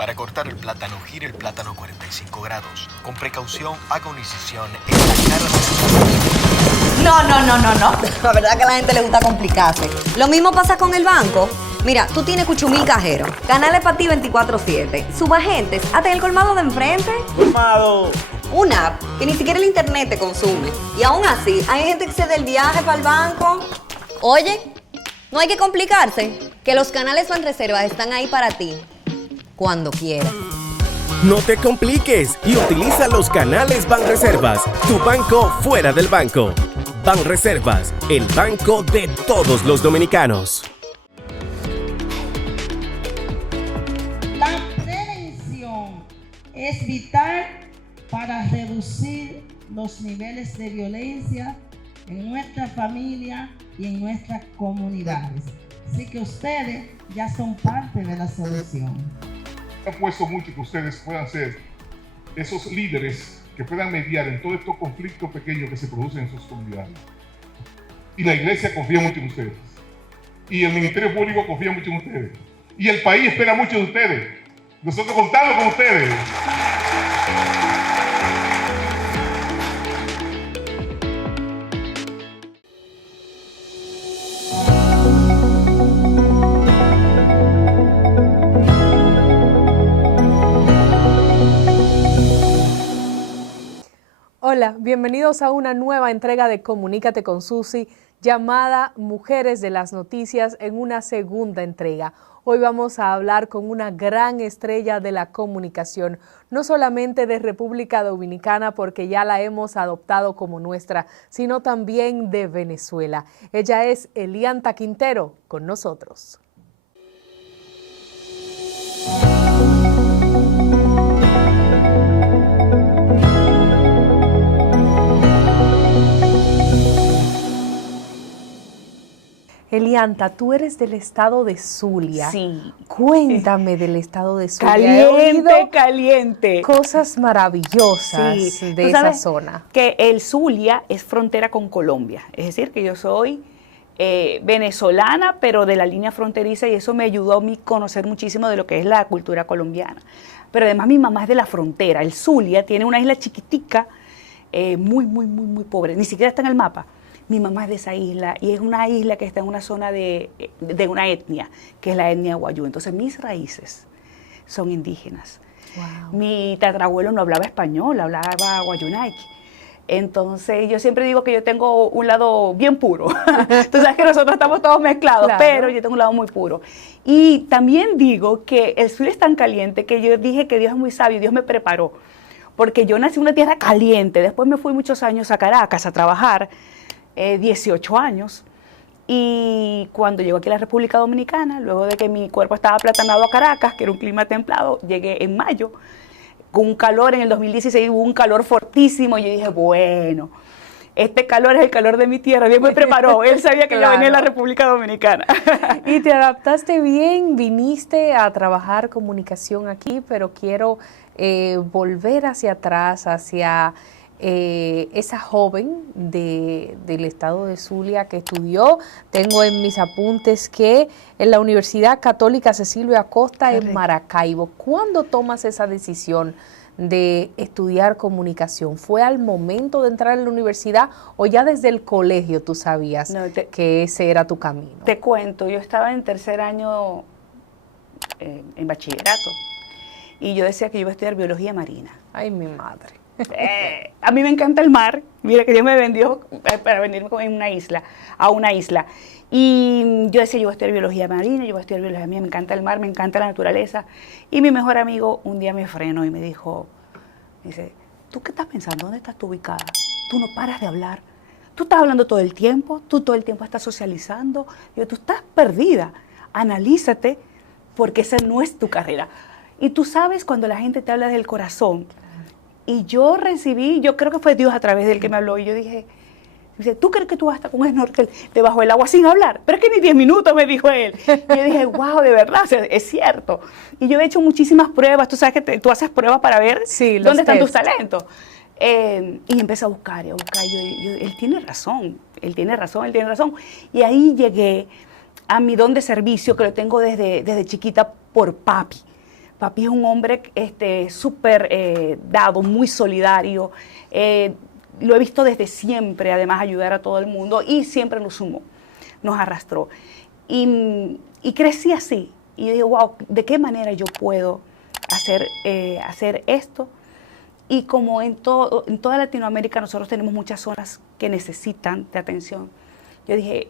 Para cortar el plátano, gire el plátano 45 grados. Con precaución, haga una incisión en la cara de... No. La verdad que a la gente le gusta complicarse. Lo mismo pasa con el banco. Mira, tú tienes cuchumil cajeros, canales para ti 24/7, subagentes, hasta en el colmado de enfrente. ¡Colmado! Una app que ni siquiera el internet te consume. Y aún así, hay gente que se da el viaje para el banco. Oye, no hay que complicarse, que los canales Banreservas están ahí para ti, cuando quieras. No te compliques y utiliza los canales Banreservas, tu banco fuera del banco. Banreservas, el banco de todos los dominicanos. La prevención es vital para reducir los niveles de violencia en nuestra familia y en nuestras comunidades. Así que ustedes ya son parte de la solución. Apuesto mucho que ustedes puedan ser esos líderes que puedan mediar en todos estos conflictos pequeños que se producen en sus comunidades. Y la iglesia confía mucho en ustedes. Y el Ministerio Público confía mucho en ustedes. Y el país espera mucho de ustedes. Nosotros contamos con ustedes. Hola, bienvenidos a una nueva entrega de Comunícate con Susi, llamada Mujeres de las Noticias, en una segunda entrega. Hoy vamos a hablar con una gran estrella de la comunicación, no solamente de República Dominicana, porque ya la hemos adoptado como nuestra, sino también de Venezuela. Ella es Elianta Quintero, con nosotros. Elianta, tú eres del estado de Zulia. Sí. Cuéntame del estado de Zulia. Caliente. Cosas maravillosas Sí. de esa zona. Que el Zulia es frontera con Colombia. Es decir, que yo soy venezolana, pero de la línea fronteriza, y eso me ayudó a mí conocer muchísimo de lo que es la cultura colombiana. Pero además mi mamá es de la frontera. El Zulia tiene una isla chiquitica, muy pobre. Ni siquiera está en el mapa. Mi mamá es de esa isla y es una isla que está en una zona de una etnia, que es la etnia guayú. Entonces mis raíces son indígenas. Wow. Mi tatarabuelo no hablaba español, hablaba guayunaiki. Entonces yo siempre digo que yo tengo un lado bien puro. Tú sabes que nosotros estamos todos mezclados, claro, pero yo tengo un lado muy puro. Y también digo que el sur es tan caliente que yo dije que Dios es muy sabio, Dios me preparó. Porque yo nací en una tierra caliente, después me fui muchos años a Caracas a trabajar, 18 años, y cuando llego aquí a la República Dominicana, luego de que mi cuerpo estaba aplatanado a Caracas, que era un clima templado, llegué en mayo, con un calor, en el 2016 hubo un calor fortísimo, y yo dije, bueno, este calor es el calor de mi tierra, Dios me preparó, Él sabía que yo venía a la República Dominicana. Y te adaptaste bien, viniste a trabajar comunicación aquí, pero quiero volver hacia atrás, hacia esa joven del estado de Zulia que estudió. Tengo en mis apuntes que en la Universidad Católica Cecilio Acosta, correcto, en Maracaibo. ¿Cuándo tomas esa decisión de estudiar comunicación? ¿Fue al momento de entrar en la universidad o ya desde el colegio tú sabías que ese era tu camino? Te cuento, yo estaba en tercer año en bachillerato y yo decía que yo iba a estudiar biología marina. Ay, mi madre. A mí me encanta el mar. Mira que Dios me vendió para venirme a una isla. Y yo decía, yo voy a estudiar biología marina, yo voy a estudiar biología marina, me encanta el mar, me encanta la naturaleza. Y mi mejor amigo un día me frenó y me dice, ¿tú qué estás pensando? ¿Dónde estás tú ubicada? Tú no paras de hablar. Tú estás hablando todo el tiempo, tú todo el tiempo estás socializando. Digo, tú estás perdida. Analízate, porque esa no es tu carrera. Y tú sabes cuando la gente te habla del corazón. Y yo creo que fue Dios a través del que me habló, y yo dije, ¿tú crees que tú vas a estar con un snorkel debajo del agua sin hablar? Pero es que ni 10 minutos, me dijo él. Y yo dije, wow, de verdad, o sea, es cierto. Y yo he hecho muchísimas pruebas, tú sabes que tú haces pruebas para ver dónde están tus talentos. Y empecé a buscar, y él tiene razón. Y ahí llegué a mi don de servicio, que lo tengo desde chiquita por papi. Papi es un hombre súper dado, muy solidario. Lo he visto desde siempre, además, ayudar a todo el mundo y siempre nos sumó, nos arrastró. Y crecí así. Y yo digo, wow, ¿de qué manera yo puedo hacer esto? Y como en toda Latinoamérica nosotros tenemos muchas zonas que necesitan de atención, yo dije,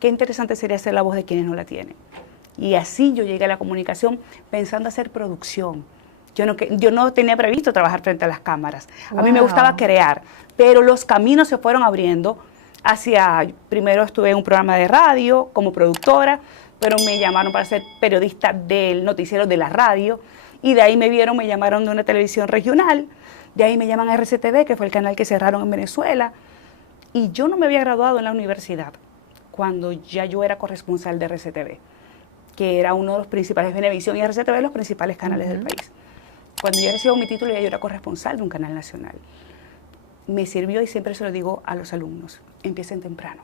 qué interesante sería ser la voz de quienes no la tienen. Y así yo llegué a la comunicación pensando hacer producción. Yo no tenía previsto trabajar frente a las cámaras. Wow. A mí me gustaba crear, pero los caminos se fueron abriendo primero estuve en un programa de radio como productora, pero me llamaron para ser periodista del noticiero de la radio, y de ahí me llamaron de una televisión regional, de ahí me llaman a RCTV, que fue el canal que cerraron en Venezuela, y yo no me había graduado en la universidad cuando ya yo era corresponsal de RCTV, que era uno de los principales, Venevisión y RCTV, los principales canales del país. Cuando yo recibo mi título, ya yo era corresponsal de un canal nacional. Me sirvió, y siempre se lo digo a los alumnos, empiecen temprano.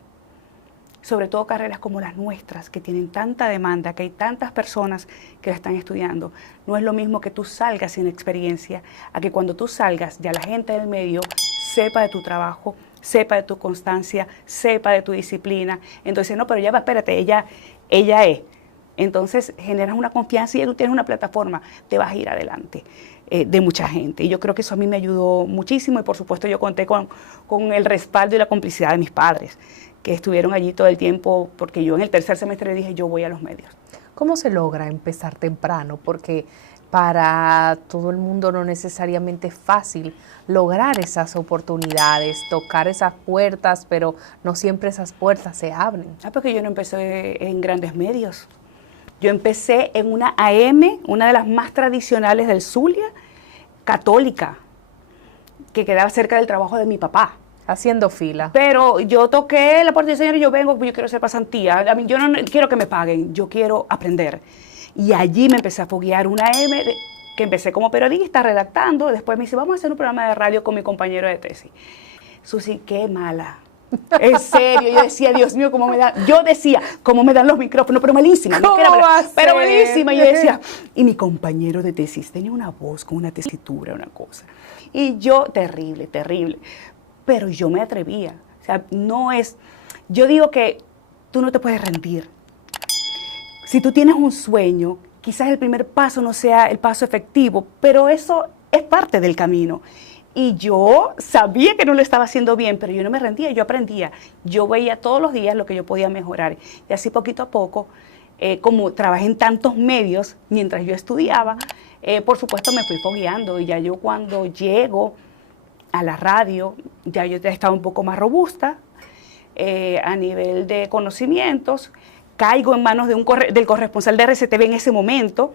Sobre todo carreras como las nuestras, que tienen tanta demanda, que hay tantas personas que la están estudiando. No es lo mismo que tú salgas sin experiencia, a que cuando tú salgas ya la gente del medio sepa de tu trabajo, sepa de tu constancia, sepa de tu disciplina. Entonces, no, pero ya va, espérate, ella es. Entonces generas una confianza y tú tienes una plataforma, te vas a ir adelante de mucha gente. Y yo creo que eso a mí me ayudó muchísimo, y por supuesto yo conté con el respaldo y la complicidad de mis padres, que estuvieron allí todo el tiempo, porque yo en el tercer semestre dije, yo voy a los medios. ¿Cómo se logra empezar temprano? Porque para todo el mundo no necesariamente es fácil lograr esas oportunidades, tocar esas puertas, pero no siempre esas puertas se abren. Porque yo no empecé en grandes medios. Yo empecé en una AM, una de las más tradicionales del Zulia, católica, que quedaba cerca del trabajo de mi papá. Haciendo fila. Pero yo toqué la puerta y señor, y yo vengo, yo quiero hacer pasantía. A mí, yo no quiero que me paguen, yo quiero aprender. Y allí me empecé a foguear una AM, que empecé como periodista, redactando. Después me dice, vamos a hacer un programa de radio con mi compañero de tesis. Susi, qué mala. En serio, yo decía, Dios mío, cómo me dan los micrófonos, pero malísima, no quiero hablar, pero malísima. Y yo decía, y mi compañero de tesis tenía una voz con una tesitura, una cosa. Y yo, terrible, terrible. Pero yo me atrevía. O sea, yo digo que tú no te puedes rendir. Si tú tienes un sueño, quizás el primer paso no sea el paso efectivo, pero eso es parte del camino. Y yo sabía que no lo estaba haciendo bien, pero yo no me rendía, yo aprendía. Yo veía todos los días lo que yo podía mejorar. Y así poquito a poco, como trabajé en tantos medios mientras yo estudiaba, por supuesto me fui fogueando. Y ya yo cuando llego a la radio, ya yo estaba un poco más robusta a nivel de conocimientos. Caigo en manos del corresponsal de RCTV en ese momento,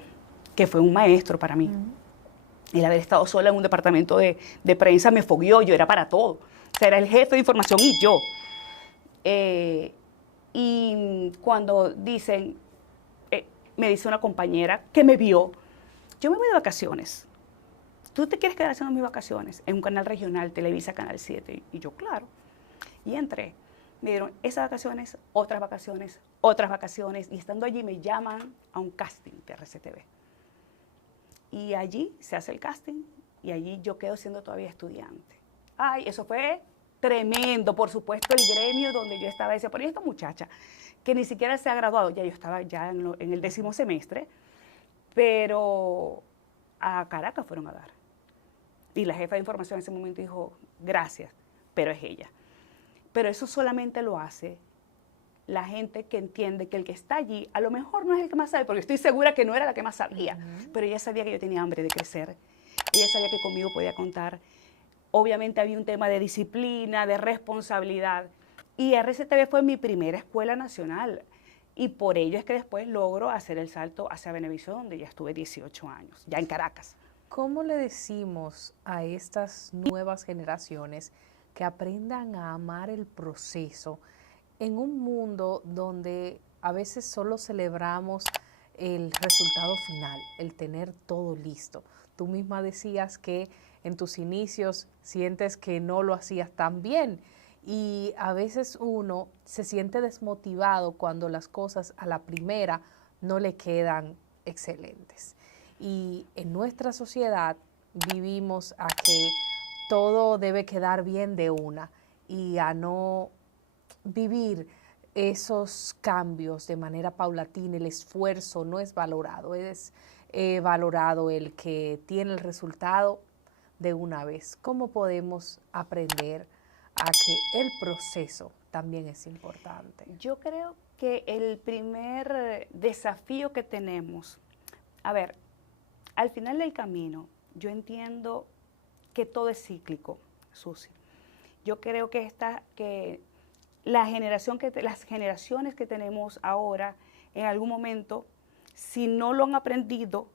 que fue un maestro para mí. El haber estado sola en un departamento de prensa me fogueó, yo era para todo. O sea, era el jefe de información y yo. Y cuando dicen, me dice una compañera que me vio, yo me voy de vacaciones. ¿Tú te quieres quedar haciendo mis vacaciones en un canal regional, Televisa Canal 7? Y yo, claro. Y entré. Me dieron esas vacaciones, otras vacaciones, y estando allí me llaman a un casting de RCTV. Y allí se hace el casting, y allí yo quedo siendo todavía estudiante. Ay, eso fue tremendo. Por supuesto, el gremio donde yo estaba decía, pero ¿y esta muchacha que ni siquiera se ha graduado? Ya yo estaba ya en el 10º semestre, pero a Caracas fueron a dar. Y la jefa de información en ese momento dijo, gracias, pero es ella. Pero eso solamente lo hace la gente que entiende que el que está allí a lo mejor no es el que más sabe, porque estoy segura que no era la que más sabía, pero ella sabía que yo tenía hambre de crecer, ella sabía que conmigo podía contar. Obviamente había un tema de disciplina, de responsabilidad, y RCTV fue mi primera escuela nacional, y por ello es que después logro hacer el salto hacia Venevisión, donde ya estuve 18 años, ya en Caracas. ¿Cómo le decimos a estas nuevas generaciones que aprendan a amar el proceso en un mundo donde a veces solo celebramos el resultado final, el tener todo listo? Tú misma decías que en tus inicios sientes que no lo hacías tan bien, y a veces uno se siente desmotivado cuando las cosas a la primera no le quedan excelentes. y en nuestra sociedad vivimos a que todo debe quedar bien de una y a no vivir esos cambios de manera paulatina. El esfuerzo no es valorado, es valorado el que tiene el resultado de una vez. ¿Cómo podemos aprender a que el proceso también es importante? Yo creo que el primer desafío que tenemos, a ver, al final del camino, yo entiendo que todo es cíclico, Susi. Yo creo que las generaciones que tenemos ahora, en algún momento, si no lo han aprendido,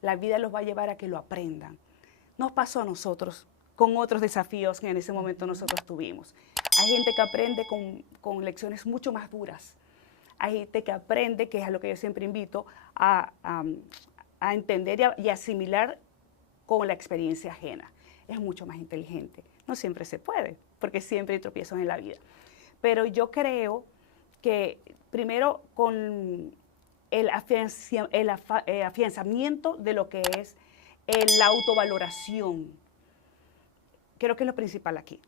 la vida los va a llevar a que lo aprendan. Nos pasó a nosotros con otros desafíos que en ese momento nosotros tuvimos. Hay gente que aprende con lecciones mucho más duras. Hay gente que aprende, que es a lo que yo siempre invito, a entender y asimilar con la experiencia ajena. Es mucho más inteligente. No siempre se puede, porque siempre hay tropiezos en la vida. Pero yo creo que primero con el afianzamiento de lo que es la autovaloración, creo que es lo principal aquí.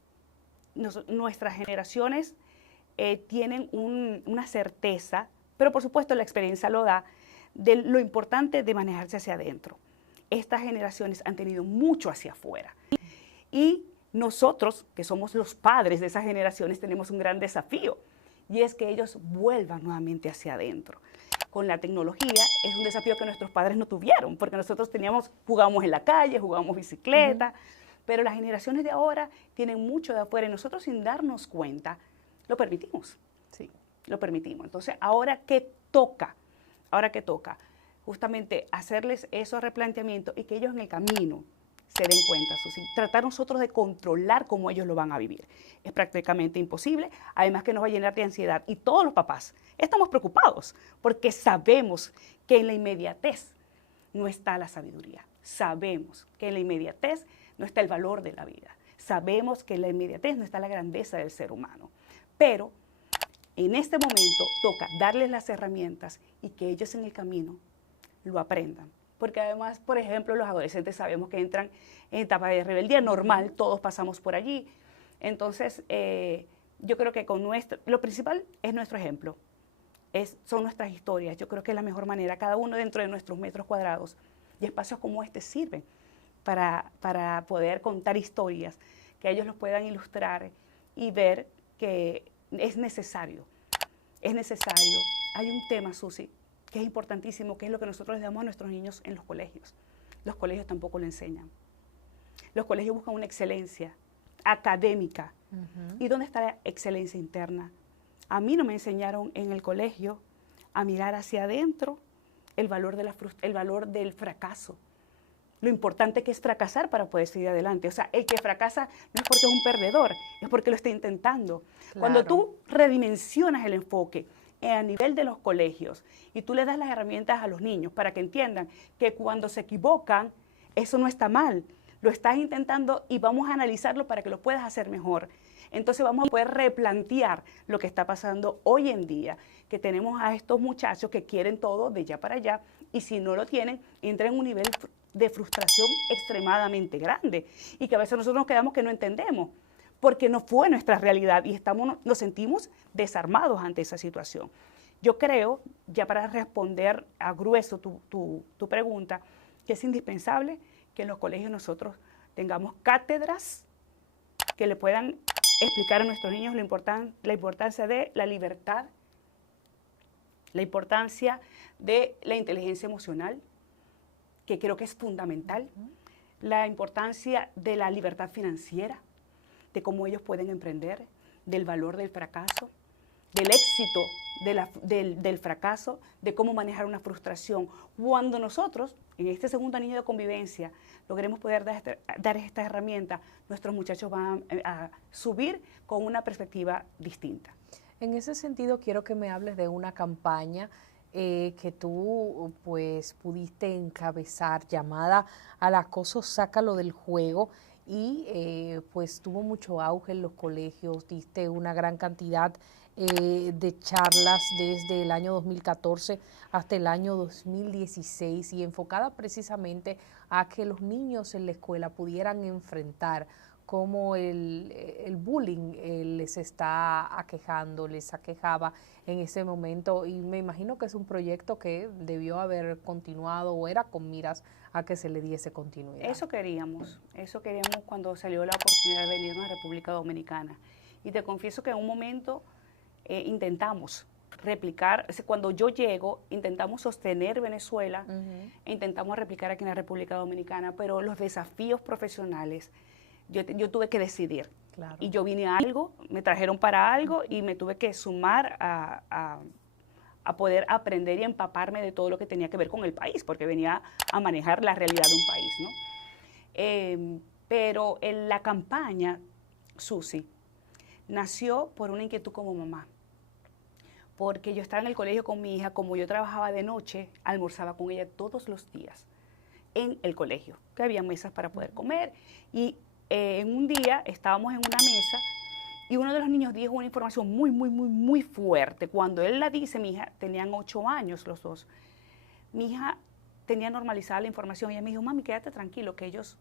Nuestras generaciones tienen una certeza, pero por supuesto la experiencia lo da, de lo importante de manejarse hacia adentro. Estas generaciones han tenido mucho hacia afuera. Y nosotros, que somos los padres de esas generaciones, tenemos un gran desafío, y es que ellos vuelvan nuevamente hacia adentro. Con la tecnología es un desafío que nuestros padres no tuvieron, porque nosotros jugábamos en la calle, jugábamos bicicleta, pero las generaciones de ahora tienen mucho de afuera y nosotros sin darnos cuenta lo permitimos. Sí, lo permitimos. Entonces, ¿ahora qué toca? Ahora qué toca, justamente hacerles esos replanteamientos y que ellos en el camino se den cuenta. Tratar nosotros de controlar cómo ellos lo van a vivir es prácticamente imposible, además que nos va a llenar de ansiedad. Y todos los papás estamos preocupados porque sabemos que en la inmediatez no está la sabiduría. Sabemos que en la inmediatez no está el valor de la vida. Sabemos que en la inmediatez no está la grandeza del ser humano. Pero en este momento toca darles las herramientas y que ellos en el camino lo aprendan. Porque además, por ejemplo, los adolescentes sabemos que entran en etapa de rebeldía normal, todos pasamos por allí. Entonces, yo creo que lo principal es nuestro ejemplo, son nuestras historias. Yo creo que es la mejor manera, cada uno dentro de nuestros metros cuadrados, y espacios como este sirven para poder contar historias, que ellos los puedan ilustrar y ver que es necesario. Hay un tema, Susi, que es importantísimo, que es lo que nosotros les damos a nuestros niños en los colegios. Los colegios tampoco lo enseñan. Los colegios buscan una excelencia académica. ¿Y dónde está la excelencia interna? A mí no me enseñaron en el colegio a mirar hacia adentro el valor del fracaso. Lo importante que es fracasar para poder seguir adelante. O sea, el que fracasa no es porque es un perdedor, es porque lo está intentando. Claro. Cuando tú redimensionas el enfoque a nivel de los colegios y tú le das las herramientas a los niños para que entiendan que cuando se equivocan, eso no está mal, lo estás intentando y vamos a analizarlo para que lo puedas hacer mejor. Entonces vamos a poder replantear lo que está pasando hoy en día, que tenemos a estos muchachos que quieren todo de ya para allá y si no lo tienen, entran en un nivel de frustración extremadamente grande y que a veces nosotros nos quedamos que no entendemos, porque no fue nuestra realidad y nos sentimos desarmados ante esa situación. Yo creo, ya para responder a grueso tu pregunta, que es indispensable que en los colegios nosotros tengamos cátedras que le puedan explicar a nuestros niños la importancia de la libertad, la importancia de la inteligencia emocional, que creo que es fundamental, la importancia de la libertad financiera, de cómo ellos pueden emprender, del valor del fracaso, del éxito del fracaso, de cómo manejar una frustración. Cuando nosotros, en este segundo año de convivencia, logremos poder dar estas herramientas, nuestros muchachos van a subir con una perspectiva distinta. En ese sentido, quiero que me hables de una campaña que tú pues pudiste encabezar, llamada Al acoso, sácalo del juego, y pues tuvo mucho auge en los colegios, diste una gran cantidad de charlas desde el año 2014 hasta el año 2016 y enfocada precisamente a que los niños en la escuela pudieran enfrentar cómo el bullying les está aquejando, les aquejaba en ese momento, y me imagino que es un proyecto que debió haber continuado o era con miras a que se le diese continuidad. Eso queríamos cuando salió la oportunidad de venirnos a República Dominicana. Y te confieso que en un momento intentamos replicar, cuando yo llego, intentamos sostener Venezuela e intentamos replicar aquí en la República Dominicana, pero los desafíos profesionales, yo tuve que decidir. Claro. Y yo vine a algo, me trajeron para algo y me tuve que sumar a poder aprender y empaparme de todo lo que tenía que ver con el país, porque venía a manejar la realidad de un país, ¿no? Pero en la campaña, Susi, nació por una inquietud como mamá. Porque yo estaba en el colegio con mi hija, como yo trabajaba de noche, almorzaba con ella todos los días en el colegio, que había mesas para poder comer. Y en un día estábamos en una mesa y uno de los niños dijo una información muy fuerte. Cuando él la dice, mi hija, tenían 8 años los dos. Mi hija tenía normalizada la información y ella me dijo, mami, quédate tranquilo, que ellos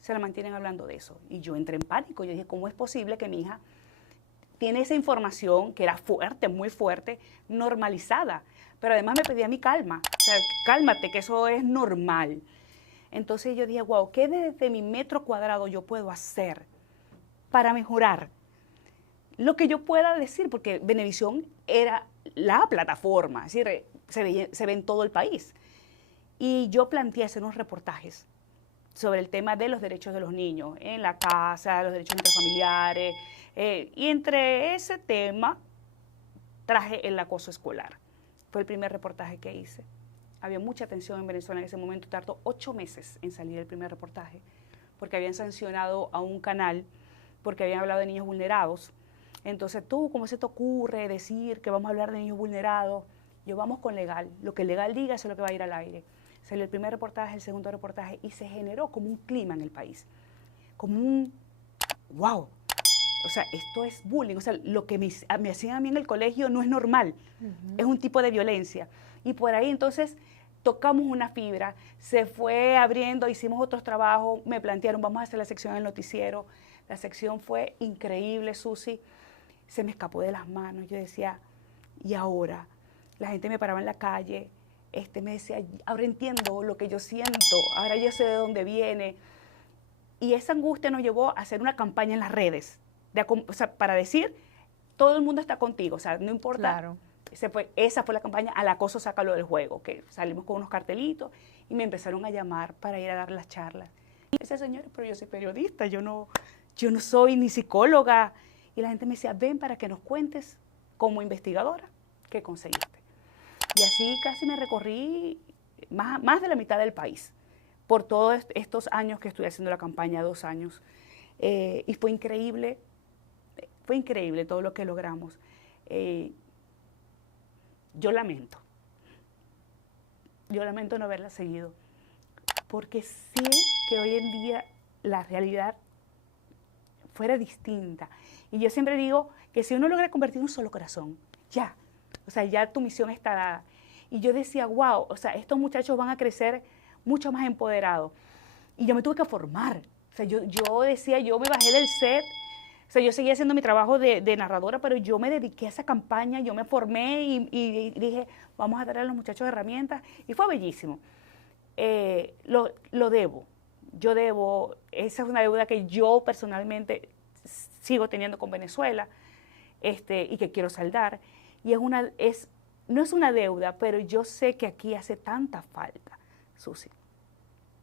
se la mantienen hablando de eso. Y yo entré en pánico. Yo dije, ¿cómo es posible que mi hija tiene esa información que era fuerte, muy fuerte, normalizada? Pero además me pedía mi calma. O sea, cálmate, que eso es normal. Entonces yo dije, wow, ¿qué desde mi metro cuadrado yo puedo hacer para mejorar lo que yo pueda decir? Porque Venevisión era la plataforma, es decir, se ve en todo el país. Y yo planteé hacer unos reportajes sobre el tema de los derechos de los niños en la casa, los derechos intrafamiliares, y entre ese tema traje el acoso escolar. Fue el primer reportaje que hice. Había mucha tensión en Venezuela en ese momento, tardó 8 meses en salir el primer reportaje, porque habían sancionado a un canal, porque habían hablado de niños vulnerados. Entonces, tú, ¿cómo se te ocurre decir que vamos a hablar de niños vulnerados? Yo, vamos con legal, lo que el legal diga, eso es lo que va a ir al aire. Salió el primer reportaje, el segundo reportaje, y se generó como un clima en el país, como un wow. O sea, esto es bullying, o sea, lo que me hacían a mí en el colegio no es normal, es un tipo de violencia. Y por ahí entonces tocamos una fibra, se fue abriendo, hicimos otros trabajos, me plantearon, vamos a hacer la sección del noticiero. La sección fue increíble, Susi, se me escapó de las manos. Yo decía, ¿y ahora? La gente me paraba en la calle, me decía, ahora entiendo lo que yo siento, ahora yo sé de dónde viene. Y esa angustia nos llevó a hacer una campaña en las redes, o sea, para decir, todo el mundo está contigo, o sea, no importa. Claro. Esa fue la campaña, al acoso sácalo del juego, que salimos con unos cartelitos y me empezaron a llamar para ir a dar las charlas. Y decía, señores, pero yo soy periodista, yo no soy ni psicóloga. Y la gente me decía, ven para que nos cuentes como investigadora qué conseguiste. Y así casi me recorrí más de la mitad del país por todos estos años que estuve haciendo la campaña, 2 años. Y fue increíble todo lo que logramos. Yo lamento no haberla seguido, porque sé que hoy en día la realidad fuera distinta. Y yo siempre digo que si uno logra convertir un solo corazón, ya, o sea, ya tu misión está dada. Y yo decía, wow, o sea, estos muchachos van a crecer mucho más empoderados. Y yo me tuve que formar. O sea, yo decía, yo me bajé del set. O sea, yo seguía haciendo mi trabajo de narradora, pero yo me dediqué a esa campaña, yo me formé y dije, vamos a darle a los muchachos herramientas. Y fue bellísimo. Lo debo. Yo debo, esa es una deuda que yo personalmente sigo teniendo con Venezuela, y que quiero saldar. Y no es una deuda, pero yo sé que aquí hace tanta falta, Susi.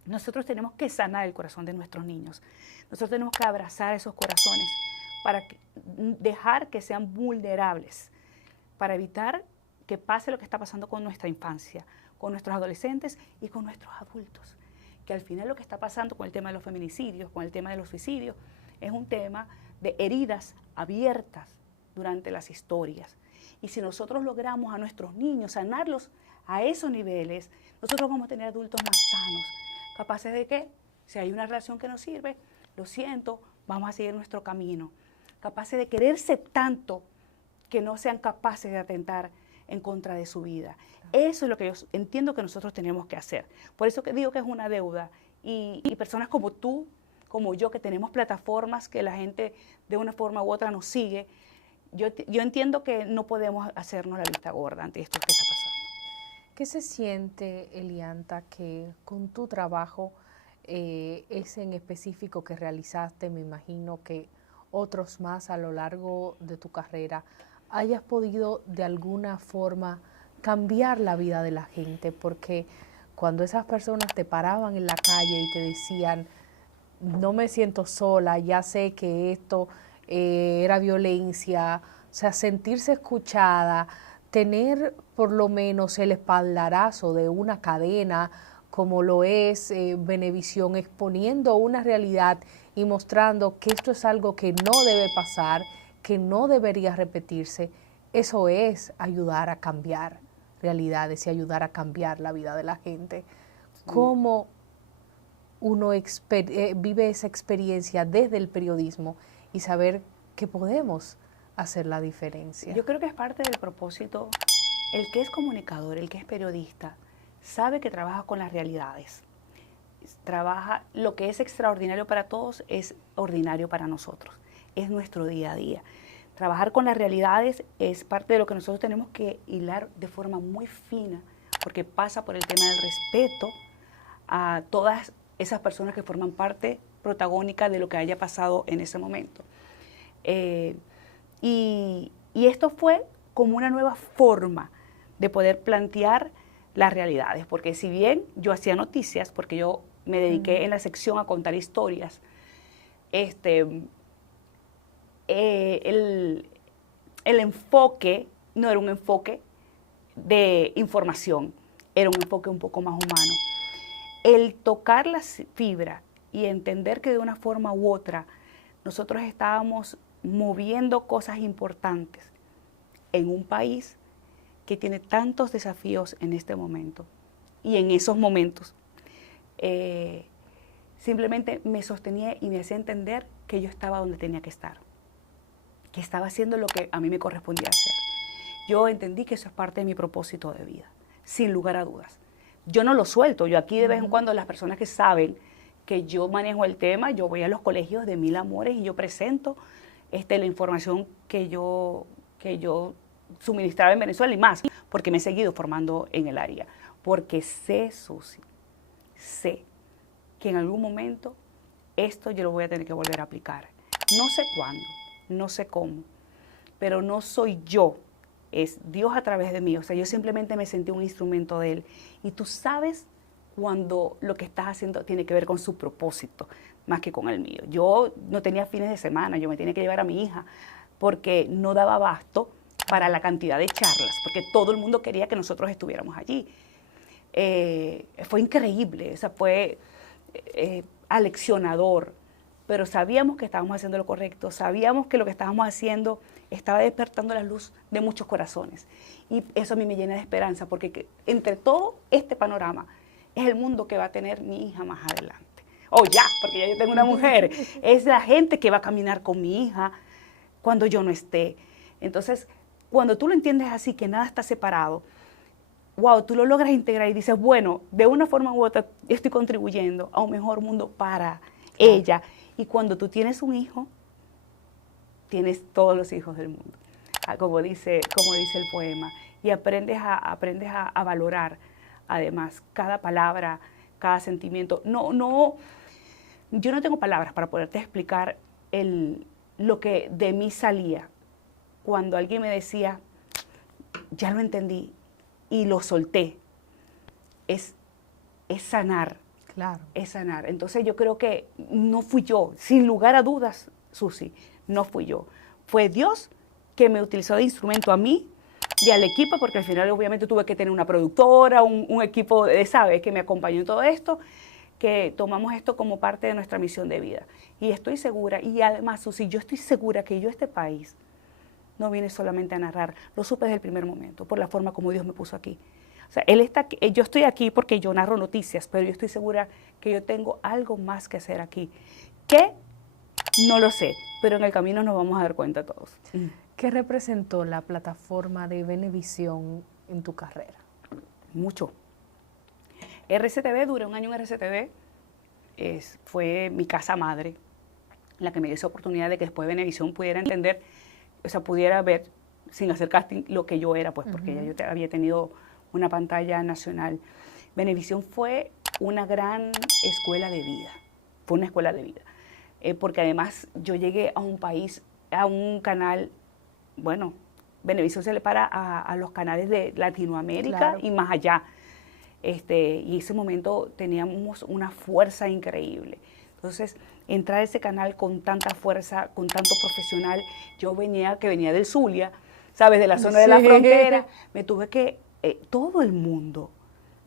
Nosotros tenemos que sanar el corazón de nuestros niños. Nosotros tenemos que abrazar esos corazones para dejar que sean vulnerables, para evitar que pase lo que está pasando con nuestra infancia, con nuestros adolescentes y con nuestros adultos. Que al final lo que está pasando con el tema de los feminicidios, con el tema de los suicidios, es un tema de heridas abiertas durante las historias. Y si nosotros logramos a nuestros niños sanarlos a esos niveles, nosotros vamos a tener adultos más sanos, capaces de que, si hay una relación que nos sirve, lo siento, vamos a seguir nuestro camino, capaces de quererse tanto que no sean capaces de atentar en contra de su vida. Eso es lo que yo entiendo que nosotros tenemos que hacer. Por eso que digo que es una deuda. Y personas como tú, como yo, que tenemos plataformas que la gente de una forma u otra nos sigue, yo entiendo que no podemos hacernos la vista gorda ante esto que está pasando. ¿Qué se siente, Elianta, que con tu trabajo, ese en específico que realizaste, me imagino que otros más a lo largo de tu carrera, hayas podido de alguna forma cambiar la vida de la gente? Porque cuando esas personas te paraban en la calle y te decían, no me siento sola, ya sé que esto era violencia, o sea, sentirse escuchada, tener por lo menos el espaldarazo de una cadena como lo es Venevisión, exponiendo una realidad y mostrando que esto es algo que no debe pasar, que no debería repetirse, eso es ayudar a cambiar realidades y ayudar a cambiar la vida de la gente. Sí. ¿Cómo uno vive esa experiencia desde el periodismo y saber que podemos hacer la diferencia? Yo creo que es parte del propósito. El que es comunicador, el que es periodista, sabe que trabaja con las realidades. Trabaja, lo que es extraordinario para todos es ordinario para nosotros. Es nuestro día a día. Trabajar con las realidades es parte de lo que nosotros tenemos que hilar de forma muy fina, porque pasa por el tema del respeto a todas esas personas que forman parte protagónica de lo que haya pasado en ese momento. Y esto fue como una nueva forma de poder plantear las realidades, porque si bien yo hacía noticias, porque yo me dediqué en la sección a contar historias, el enfoque no era un enfoque de información, era un enfoque un poco más humano. El tocar la fibra y entender que de una forma u otra nosotros estábamos moviendo cosas importantes en un país que tiene tantos desafíos en este momento y en esos momentos, simplemente me sostenía y me hacía entender que yo estaba donde tenía que estar, que estaba haciendo lo que a mí me correspondía hacer. Yo entendí que eso es parte de mi propósito de vida, sin lugar a dudas. Yo no lo suelto, yo aquí de vez en cuando las personas que saben que yo manejo el tema, yo voy a los colegios de Mil Amores y yo presento la información que yo suministraba en Venezuela y más, porque me he seguido formando en el área, porque sé, Susi, sé que en algún momento esto yo lo voy a tener que volver a aplicar. No sé cuándo, no sé cómo, pero no soy yo, es Dios a través de mí. O sea, yo simplemente me sentí un instrumento de Él. Y tú sabes cuando lo que estás haciendo tiene que ver con su propósito, más que con el mío. Yo no tenía fines de semana, yo me tenía que llevar a mi hija, porque no daba abasto para la cantidad de charlas, porque todo el mundo quería que nosotros estuviéramos allí. Fue increíble, o sea, fue aleccionador, pero sabíamos que estábamos haciendo lo correcto, sabíamos que lo que estábamos haciendo estaba despertando la luz de muchos corazones. Y eso a mí me llena de esperanza, porque entre todo este panorama es el mundo que va a tener mi hija más adelante. O ya, porque ya yo tengo una mujer, es la gente que va a caminar con mi hija cuando yo no esté. Entonces, cuando tú lo entiendes así, que nada está separado, wow, tú lo logras integrar y dices, bueno, de una forma u otra estoy contribuyendo a un mejor mundo para ella. Y cuando tú tienes un hijo, tienes todos los hijos del mundo, como dice el poema. Y aprendes a valorar, además, cada palabra, cada sentimiento. Yo no tengo palabras para poderte explicar lo que de mí salía cuando alguien me decía, ya lo entendí y lo solté. Es sanar. Claro. Es sanar. Entonces yo creo que no fui yo, sin lugar a dudas, Susi, no fui yo. Fue Dios que me utilizó de instrumento a mí y al equipo, porque al final obviamente tuve que tener una productora, un equipo, ¿sabes?, que me acompañó en todo esto, que tomamos esto como parte de nuestra misión de vida. Y estoy segura, y además, Susi, yo estoy segura que yo este país no vine solamente a narrar, lo supe desde el primer momento, por la forma como Dios me puso aquí. O sea, yo estoy aquí porque yo narro noticias, pero yo estoy segura que yo tengo algo más que hacer aquí. ¿Qué? No lo sé, pero en el camino nos vamos a dar cuenta todos. ¿Qué representó la plataforma de Venevisión en tu carrera? Mucho. RCTV, duré un año en RCTV, fue mi casa madre, la que me dio esa oportunidad de que después Venevisión pudiera entender, o sea, pudiera ver, sin hacer casting, lo que yo era, pues, porque ya yo había tenido una pantalla nacional. Venevisión fue una gran escuela de vida, fue una escuela de vida, porque además yo llegué a un país, a un canal, bueno, Venevisión se le para a los canales de Latinoamérica, claro, y más allá. Y ese momento teníamos una fuerza increíble. Entonces, entrar a ese canal con tanta fuerza, con tanto profesional, yo venía del Zulia, ¿sabes? De la zona de la frontera, me tuve que, todo el mundo,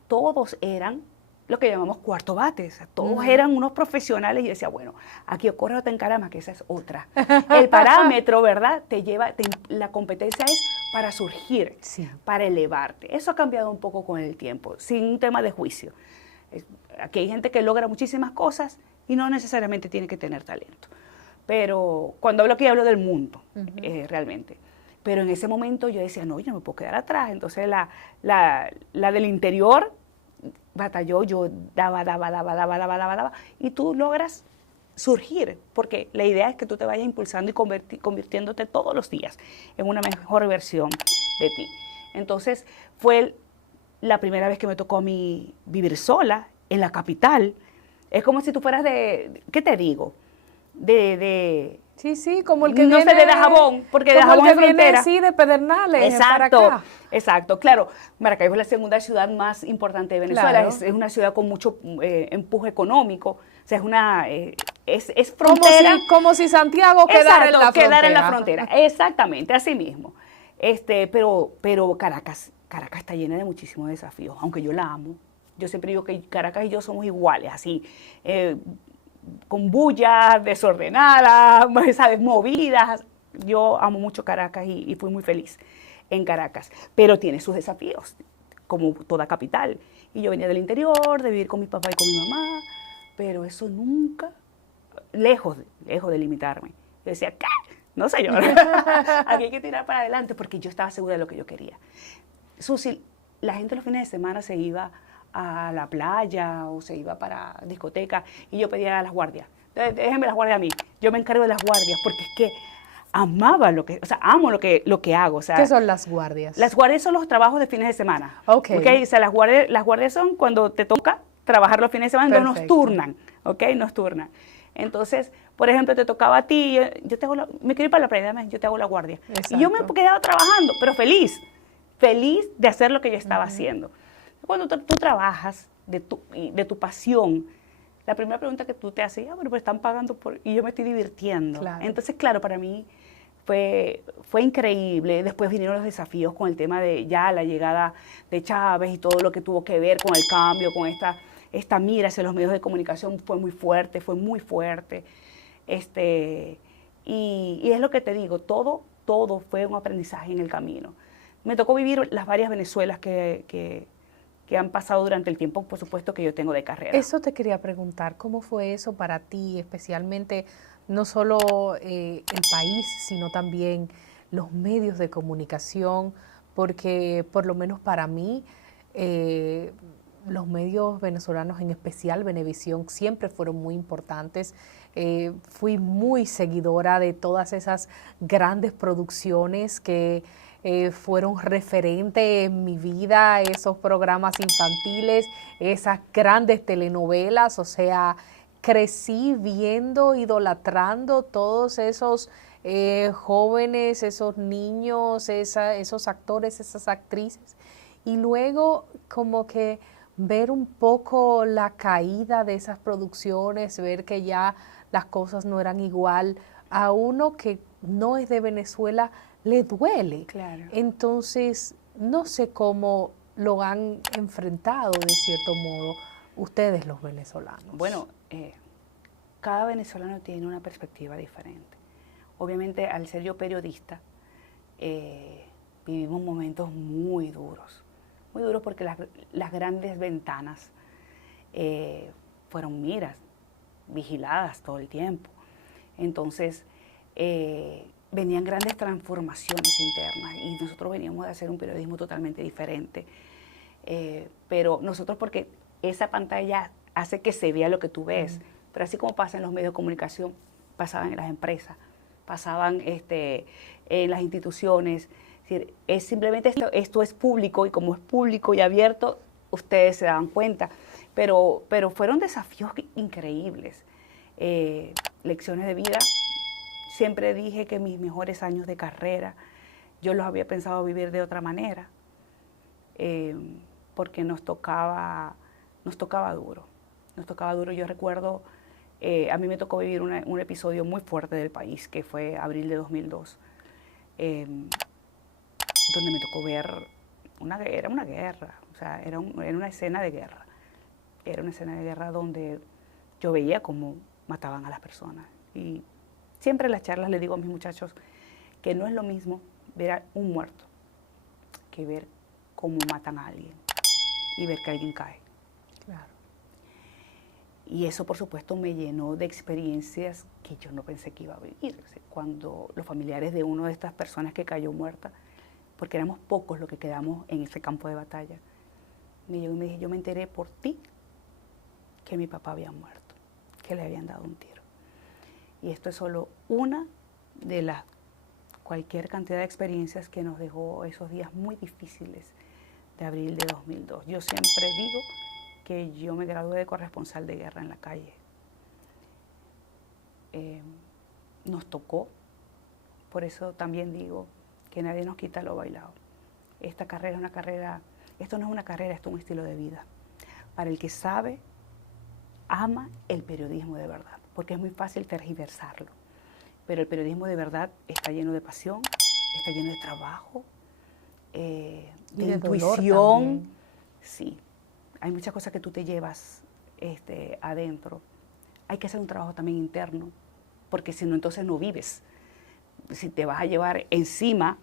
todos eran lo que llamamos cuarto bate, o sea, todos eran unos profesionales, y yo decía, bueno, aquí ocurre otra encarama, que esa es otra. El parámetro, ¿verdad? La competencia es para surgir, para elevarte. Eso ha cambiado un poco con el tiempo, sin un tema de juicio. Aquí hay gente que logra muchísimas cosas y no necesariamente tiene que tener talento. Pero cuando hablo aquí, hablo del mundo, realmente. Pero en ese momento yo decía, no, yo no me puedo quedar atrás. Entonces la del interior batalló, yo daba, y tú logras surgir, porque la idea es que tú te vayas impulsando y convirtiéndote todos los días en una mejor versión de ti. Entonces fue la primera vez que me tocó a mí vivir sola en la capital. Es como si tú fueras ¿qué te digo? Sí, como el que no viene... sé, de Dajabón, porque de Dajabón es frontera. Sí, de Pedernales, exacto, para acá. Exacto, claro. Maracaibo es la segunda ciudad más importante de Venezuela, claro. es una ciudad con mucho empuje económico, o sea, es frontera. Como si Santiago quedara en la frontera. Exactamente, así mismo. Pero Caracas está llena de muchísimos desafíos, aunque yo la amo. Yo siempre digo que Caracas y yo somos iguales, así, con bullas, desordenadas, ¿sabes? Movidas. Yo amo mucho Caracas y fui muy feliz en Caracas, pero tiene sus desafíos, como toda capital. Y yo venía del interior, de vivir con mi papá y con mi mamá, pero eso nunca, lejos de limitarme. Yo decía, ¿qué? No señor, aquí hay que tirar para adelante, porque yo estaba segura de lo que yo quería. Susi, la gente los fines de semana se iba a la playa o se iba para discoteca y yo pedía a las guardias, déjenme las guardias a mí, yo me encargo de las guardias, porque es que amaba amo lo que hago. O sea, ¿qué son las guardias? Las guardias son los trabajos de fines de semana. Okay. O sea, las guardias son cuando te toca trabajar los fines de semana, entonces nos turnan, nos turnan. Entonces, por ejemplo, te tocaba a ti, me quiero ir para la playa, yo te hago la guardia. Exacto. Y yo me quedaba trabajando, pero feliz de hacer lo que yo estaba haciendo. Cuando tú trabajas de tu pasión, la primera pregunta que tú te haces, pero están pagando y yo me estoy divirtiendo. Claro. Entonces, claro, para mí fue increíble. Después vinieron los desafíos con el tema de ya la llegada de Chávez y todo lo que tuvo que ver con el cambio, con esta mira hacia los medios de comunicación fue muy fuerte. Y es lo que te digo, todo fue un aprendizaje en el camino. Me tocó vivir las varias Venezuelas que han pasado durante el tiempo, por supuesto, que yo tengo de carrera. Eso te quería preguntar, ¿cómo fue eso para ti, especialmente no solo el país, sino también los medios de comunicación? Porque por lo menos para mí, los medios venezolanos, en especial Venevisión, siempre fueron muy importantes. Fui muy seguidora de todas esas grandes producciones que fueron referentes en mi vida, esos programas infantiles, esas grandes telenovelas. O sea, crecí viendo, idolatrando todos esos jóvenes, esos niños, esos actores, esas actrices. Y luego como que ver un poco la caída de esas producciones, ver que ya las cosas no eran igual, a uno que no es de Venezuela le duele. Claro. Entonces, no sé cómo lo han enfrentado de cierto modo ustedes los venezolanos. Bueno, cada venezolano tiene una perspectiva diferente. Obviamente, al ser yo periodista, vivimos momentos muy duros porque las grandes ventanas fueron vigiladas todo el tiempo. Entonces, venían grandes transformaciones internas y nosotros veníamos de hacer un periodismo totalmente diferente. Pero nosotros, porque esa pantalla hace que se vea lo que tú ves, pero así como pasa en los medios de comunicación, pasaban en las empresas, pasaban en las instituciones. Es decir, es simplemente esto es público, y como es público y abierto, ustedes se dan cuenta. Pero fueron desafíos increíbles, lecciones de vida. Siempre dije que mis mejores años de carrera yo los había pensado vivir de otra manera, porque nos tocaba duro. Yo recuerdo, a mí me tocó vivir un episodio muy fuerte del país, que fue abril de 2002, donde me tocó ver era una guerra, o sea, era una escena de guerra. Era una escena de guerra donde yo veía cómo mataban a las personas. Y siempre en las charlas le digo a mis muchachos que no es lo mismo ver a un muerto que ver cómo matan a alguien y ver que alguien cae. Claro. Y eso, por supuesto, me llenó de experiencias que yo no pensé que iba a vivir. O sea, cuando los familiares de una de estas personas que cayó muerta, porque éramos pocos los que quedamos en ese campo de batalla, me llegó y me dije, yo me enteré por ti que mi papá había muerto, que le habían dado un tiro. Y esto es solo una de las cualquier cantidad de experiencias que nos dejó esos días muy difíciles de abril de 2002. Yo siempre digo que yo me gradué de corresponsal de guerra en la calle. Nos tocó, por eso también digo que nadie nos quita lo bailado. Esta carrera es una carrera, esto no es una carrera, esto es un estilo de vida. Para el que sabe, ama el periodismo de verdad, porque es muy fácil tergiversarlo. Pero el periodismo de verdad está lleno de pasión, está lleno de trabajo, de intuición. Sí, hay muchas cosas que tú te llevas adentro. Hay que hacer un trabajo también interno, porque si no, entonces no vives. Si te vas a llevar encima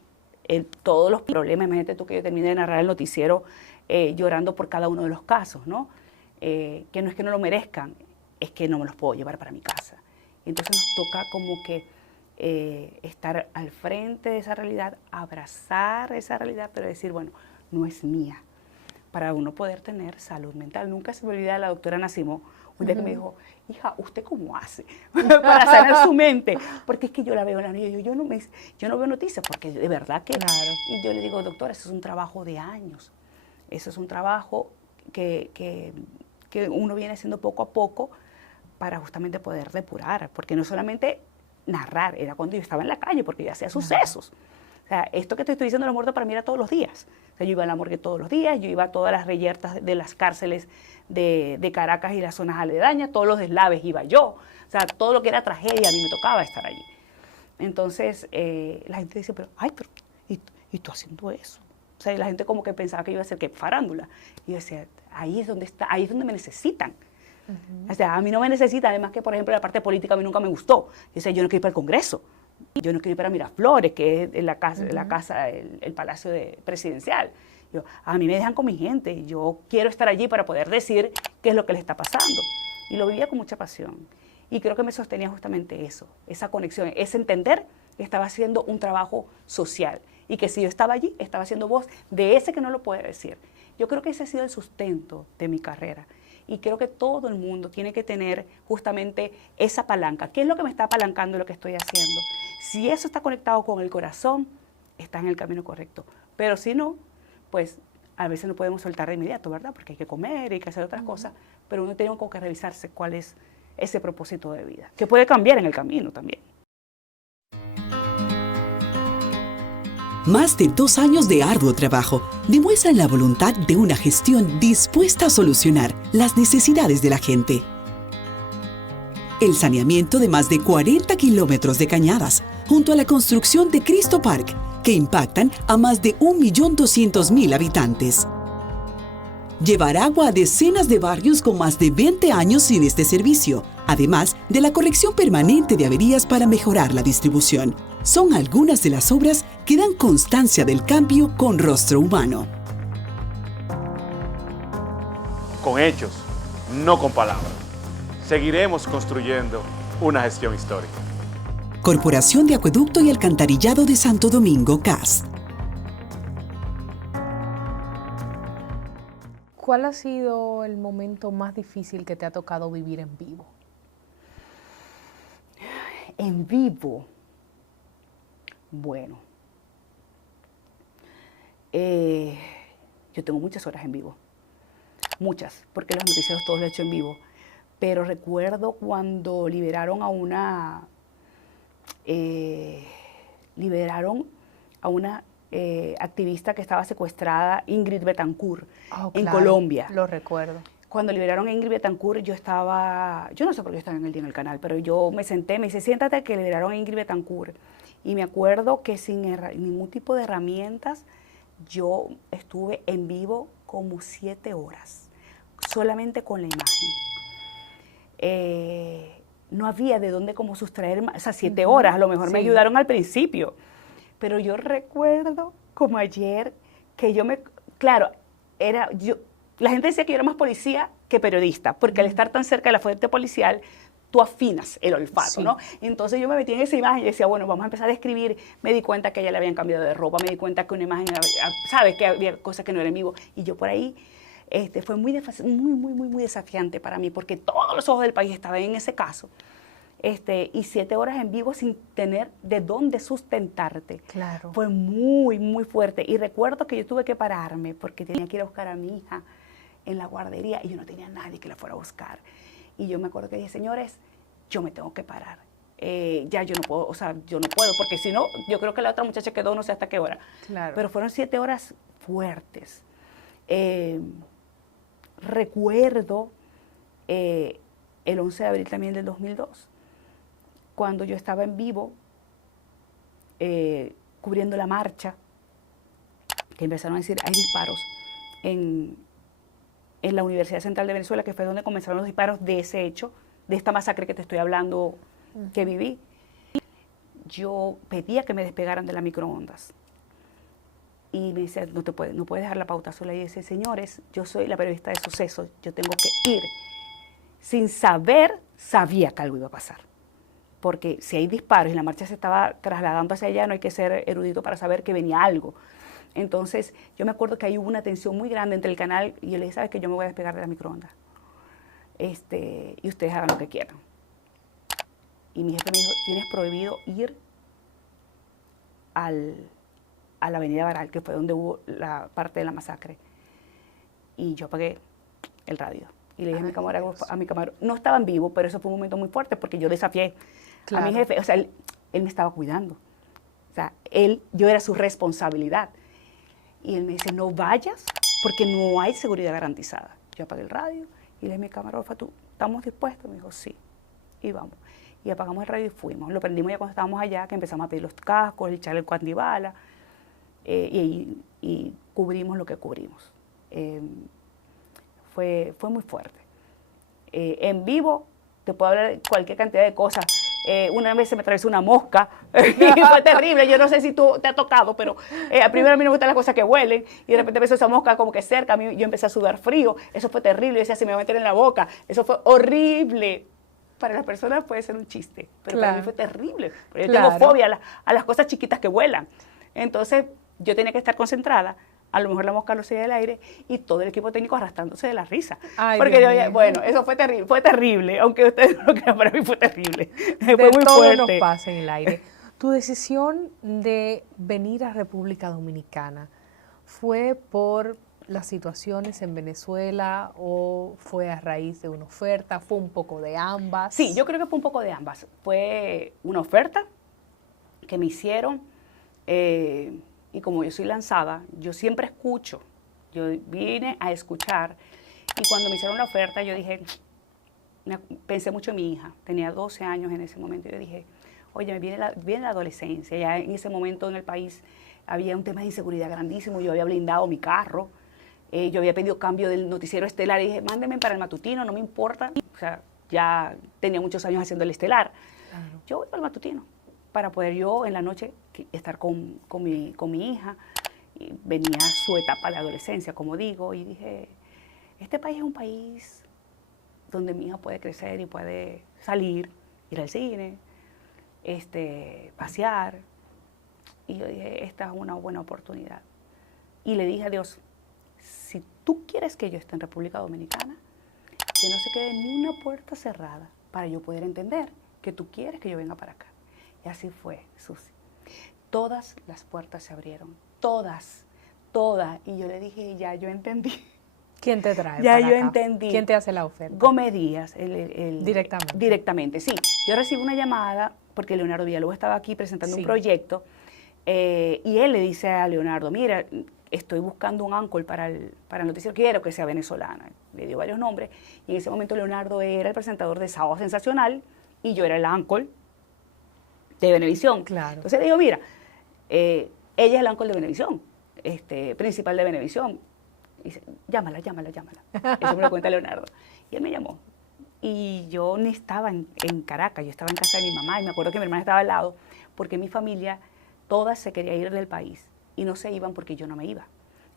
todos los problemas, imagínate tú que yo terminé de narrar el noticiero llorando por cada uno de los casos, ¿no? Que no es que no lo merezcan, es que no me los puedo llevar para mi casa. Y entonces nos toca como que estar al frente de esa realidad, abrazar esa realidad, pero decir, bueno, no es mía, para uno poder tener salud mental. Nunca se me olvida de la doctora Nacimó, un día que me dijo, hija, ¿usted cómo hace para sanar su mente? Porque es que yo la veo en la noche, yo no veo noticias, porque de verdad que... Claro. Y yo le digo, doctora, eso es un trabajo de años, eso es un trabajo que uno viene haciendo poco a poco para justamente poder depurar, porque no solamente narrar, era cuando yo estaba en la calle, porque yo hacía sucesos. O sea, esto que te estoy diciendo de la muerte para mí era todos los días. O sea, yo iba a la morgue todos los días, yo iba a todas las reyertas de las cárceles de Caracas y las zonas aledañas, todos los deslaves iba yo. O sea, todo lo que era tragedia, a mí me tocaba estar allí. Entonces, la gente dice, pero ¿y tú haciendo eso? O sea, y la gente como que pensaba que iba a ser que farándula. Y yo decía, ahí es donde me necesitan. O sea, a mí no me necesitan, además que, por ejemplo, la parte política a mí nunca me gustó. Yo decía, yo no quiero ir para el Congreso, yo no quiero ir para Miraflores, que es la casa, el palacio presidencial. A mí me dejan con mi gente, yo quiero estar allí para poder decir qué es lo que les está pasando. Y lo vivía con mucha pasión. Y creo que me sostenía justamente eso, esa conexión, ese entender que estaba haciendo un trabajo social. Y que si yo estaba allí, estaba haciendo voz de ese que no lo puede decir. Yo creo que ese ha sido el sustento de mi carrera. Y creo que todo el mundo tiene que tener justamente esa palanca. ¿Qué es lo que me está apalancando lo que estoy haciendo? Si eso está conectado con el corazón, está en el camino correcto. Pero si no, pues a veces no podemos soltar de inmediato, ¿verdad? Porque hay que comer, hay que hacer otras cosas. Pero uno tiene como que revisarse cuál es ese propósito de vida, que puede cambiar en el camino también. Más de 2 años de arduo trabajo demuestran la voluntad de una gestión dispuesta a solucionar las necesidades de la gente. El saneamiento de más de 40 kilómetros de cañadas, junto a la construcción de Cristo Park, que impactan a más de 1.200.000 habitantes. Llevar agua a decenas de barrios con más de 20 años sin este servicio, además de la corrección permanente de averías para mejorar la distribución. Son algunas de las obras que dan constancia del cambio con rostro humano. Con hechos, no con palabras. Seguiremos construyendo una gestión histórica. Corporación de Acueducto y Alcantarillado de Santo Domingo, CAS. ¿Cuál ha sido el momento más difícil que te ha tocado vivir en vivo? En vivo. Bueno. Yo tengo muchas horas en vivo. Muchas, porque los noticieros todos lo he hecho en vivo. Pero recuerdo cuando liberaron a una activista que estaba secuestrada, Ingrid Betancourt, en Colombia. Lo recuerdo. Cuando liberaron a Ingrid Betancourt, yo no sé por qué estaba en el día en el canal, pero yo me senté, me dice, siéntate que liberaron a Ingrid Betancourt. Y me acuerdo que sin ningún tipo de herramientas, yo estuve en vivo como 7 horas, solamente con la imagen. No había de dónde como sustraer, o sea, 7 horas, a lo mejor me ayudaron al principio. Pero yo recuerdo como ayer que la gente decía que yo era más policía que periodista, porque al estar tan cerca de la fuente policial, tú afinas el olfato, ¿no? Entonces yo me metí en esa imagen y decía, bueno, vamos a empezar a escribir. Me di cuenta que a ella le habían cambiado de ropa, me di cuenta que una imagen, sabes, que había cosas que no eran en vivo. Y yo por ahí, fue muy desafiante para mí, porque todos los ojos del país estaban en ese caso. Y 7 horas en vivo sin tener de dónde sustentarte. Claro. Fue muy fuerte. Y recuerdo que yo tuve que pararme porque tenía que ir a buscar a mi hija en la guardería y yo no tenía nadie que la fuera a buscar. Y yo me acuerdo que dije, señores, yo me tengo que parar. Ya yo no puedo, porque si no, yo creo que la otra muchacha quedó no sé hasta qué hora. Claro. Pero fueron 7 horas fuertes. Recuerdo el 11 de abril también del 2002, cuando yo estaba en vivo cubriendo la marcha, que empezaron a decir, hay disparos en la Universidad Central de Venezuela, que fue donde comenzaron los disparos de ese hecho, de esta masacre que te estoy hablando, que viví. Yo pedía que me despegaran de las microondas. Y me decía, no puedes dejar la pauta sola. Y dice, señores, yo soy la periodista de sucesos, yo tengo que ir. Sin saber, sabía que algo iba a pasar. Porque si hay disparos y la marcha se estaba trasladando hacia allá, no hay que ser erudito para saber que venía algo. Entonces, yo me acuerdo que ahí hubo una tensión muy grande entre el canal y yo le dije, ¿sabes qué? Yo me voy a despegar de la microondas. Y ustedes hagan lo que quieran. Y mi jefe me dijo, tienes prohibido ir a la avenida Baral, que fue donde hubo la parte de la masacre. Y yo apagué el radio. Y le dije a mi camarógrafo, no estaba en vivo, pero eso fue un momento muy fuerte porque yo desafié a mi jefe. O sea, él me estaba cuidando. O sea, yo era su responsabilidad. Y él me dice, no vayas porque no hay seguridad garantizada. Yo apagué el radio y le dije a mi camarógrafo, ¿estamos dispuestos? Me dijo, sí. Y vamos. Y apagamos el radio y fuimos. Lo prendimos ya cuando estábamos allá, que empezamos a pedir los cascos, el chaleco antibala, y cubrimos lo que cubrimos. Fue muy fuerte. En vivo te puedo hablar de cualquier cantidad de cosas. Una vez se me atravesó una mosca y fue terrible. Yo no sé si tú te ha tocado, pero primero a mí no me gustan las cosas que huelen y de repente empezó esa mosca como que cerca. Yo empecé a sudar frío. Eso fue terrible. Yo decía, se me va a meter en la boca. Eso fue horrible. Para las personas puede ser un chiste, pero para mí fue terrible. Porque yo tengo fobia a las cosas chiquitas que vuelan. Entonces yo tenía que estar concentrada. A lo mejor la mosca lo seguía del aire y todo el equipo técnico arrastrándose de la risa. Ay, porque eso fue terrible, aunque ustedes no lo crean, para mí fue terrible. Fue muy todo fuerte. nos pasa en el aire. Tu decisión de venir a República Dominicana, ¿fue por las situaciones en Venezuela o fue a raíz de una oferta? ¿Fue un poco de ambas? Sí, yo creo que fue un poco de ambas. Fue una oferta que me hicieron. Y como yo soy lanzada, yo siempre escucho. Yo vine a escuchar. Y cuando me hicieron la oferta, yo dije, pensé mucho en mi hija. Tenía 12 años en ese momento. Y yo dije, oye, viene la adolescencia. Ya en ese momento en el país había un tema de inseguridad grandísimo. Yo había blindado mi carro. Yo había pedido cambio del noticiero estelar. Y dije, mándenme para el matutino, no me importa. O sea, ya tenía muchos años haciendo el estelar. Claro. Yo voy al matutino para poder yo en la noche estar con mi hija. Y venía su etapa de adolescencia, como digo, y dije, este país es un país donde mi hija puede crecer y puede salir, ir al cine, pasear. Y yo dije, esta es una buena oportunidad. Y le dije a Dios, si tú quieres que yo esté en República Dominicana, que no se quede ni una puerta cerrada para yo poder entender que tú quieres que yo venga para acá. Y así fue, Susi. Todas las puertas se abrieron, todas. Y yo le dije, ya yo entendí. ¿Quién te trae Ya para yo acá? entendí. ¿Quién te hace la oferta? Gómez Díaz. Directamente. Directamente, sí. Yo recibí una llamada porque Leonardo Villalobos estaba aquí presentando Sí. un proyecto y él le dice a Leonardo, mira, estoy buscando un áncor para el noticiero, quiero que sea venezolana. Le dio varios nombres y en ese momento Leonardo era el presentador de Sábado Sensacional y yo era el áncor de Venevisión. Claro. Entonces le digo, mira, ella es el áncor de Venevisión, principal de Venevisión. Y dice, llámala. Eso me lo cuenta Leonardo. Y él me llamó. Y yo ni estaba en Caracas, yo estaba en casa de mi mamá y me acuerdo que mi hermana estaba al lado porque mi familia, todas se quería ir del país y no se iban porque yo no me iba.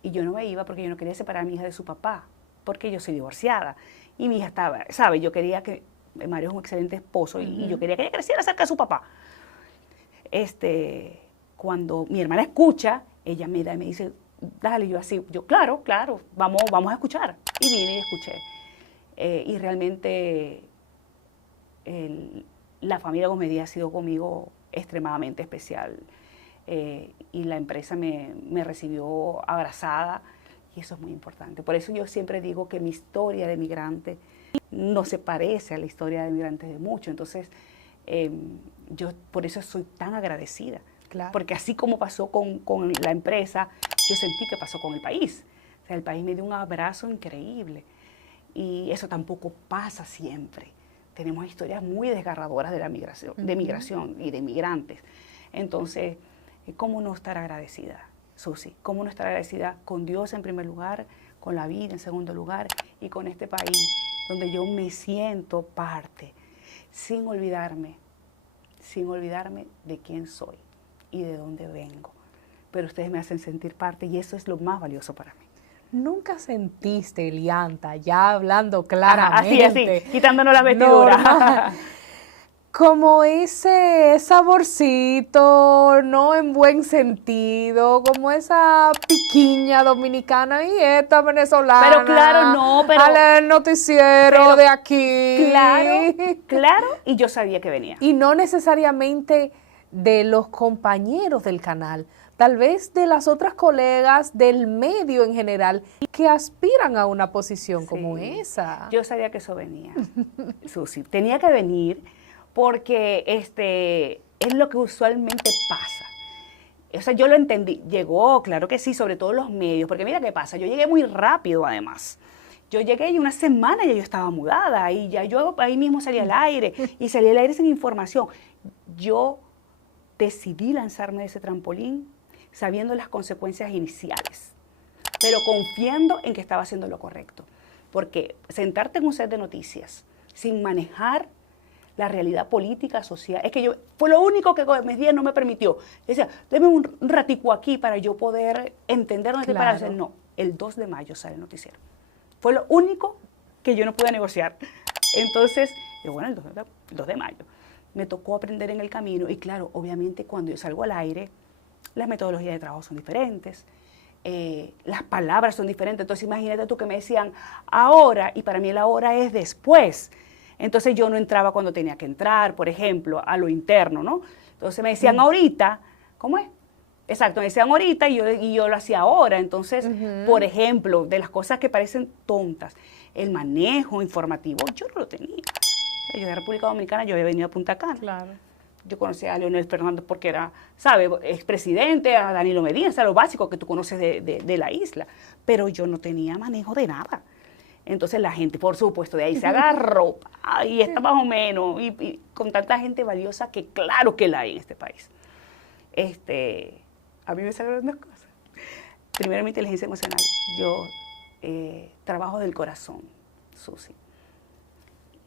Y yo no me iba porque yo no quería separar a mi hija de su papá, porque yo soy divorciada. Y mi hija estaba, ¿sabes? Yo quería que, Mario es un excelente esposo y yo quería que ella creciera cerca de su papá. Cuando mi hermana escucha, ella me da y me dice, dale, yo claro, vamos a escuchar. Y vine y escuché. Y realmente la familia Gómez Díaz ha sido conmigo extremadamente especial. Y la empresa me recibió abrazada y eso es muy importante. Por eso yo siempre digo que mi historia de migrante no se parece a la historia de migrantes de muchos. Entonces, yo por eso soy tan agradecida. Claro. Porque así como pasó con la empresa, yo sentí que pasó con el país. O sea, el país me dio un abrazo increíble. Y eso tampoco pasa siempre. Tenemos historias muy desgarradoras de la migración, de migración y de migrantes. Entonces, ¿cómo no estar agradecida, Susi? ¿Cómo no estar agradecida con Dios en primer lugar, con la vida en segundo lugar y con este país donde yo me siento parte, sin olvidarme de quién soy y de dónde vengo? Pero ustedes me hacen sentir parte y eso es lo más valioso para mí. ¿Nunca sentiste, Elianta, ya hablando claramente? Así, quitándonos la vestidura. Como ese saborcito, no en buen sentido, como esa piquiña dominicana y esta venezolana. Pero claro, no, pero... al noticiero de aquí. Claro, y yo sabía que venía. Y no necesariamente de los compañeros del canal, tal vez de las otras colegas del medio en general que aspiran a una posición como esa. Yo sabía que eso venía, Susi. Tenía que venir porque es lo que usualmente pasa. O sea, yo lo entendí. Llegó, claro que sí, sobre todo los medios, porque mira qué pasa, yo llegué muy rápido además. Yo llegué y una semana ya yo estaba mudada y ya yo ahí mismo salía al aire y salía al aire sin información. Yo decidí lanzarme de ese trampolín sabiendo las consecuencias iniciales, pero confiando en que estaba haciendo lo correcto. Porque sentarte en un set de noticias sin manejar la realidad política, social, es que fue lo único que Gómez Díaz no me permitió. Decía, deme un ratico aquí para yo poder entender dónde estoy parada. No, el 2 de mayo sale el noticiero. Fue lo único que yo no pude negociar. Entonces, bueno, el 2 de mayo. Me tocó aprender en el camino y claro, obviamente cuando yo salgo al aire, las metodologías de trabajo son diferentes, las palabras son diferentes. Entonces imagínate tú que me decían ahora y para mí el ahora es después. Entonces yo no entraba cuando tenía que entrar, por ejemplo, a lo interno, ¿no? Entonces me decían ahorita, ¿cómo es? Exacto, me decían ahorita y yo lo hacía ahora. Entonces, por ejemplo, de las cosas que parecen tontas, el manejo informativo, yo no lo tenía. O sea, yo de República Dominicana, yo había venido a Punta Cana. Claro. Yo conocí a Leonel Fernández porque era, ¿sabe?, expresidente, a Danilo Medina, o sea, lo básico que tú conoces de la isla. Pero yo no tenía manejo de nada. Entonces la gente, por supuesto, de ahí se agarró, y está más o menos, y con tanta gente valiosa que claro que la hay en este país. A mí me salieron dos cosas. Primero, mi inteligencia emocional. Yo trabajo del corazón, Susi.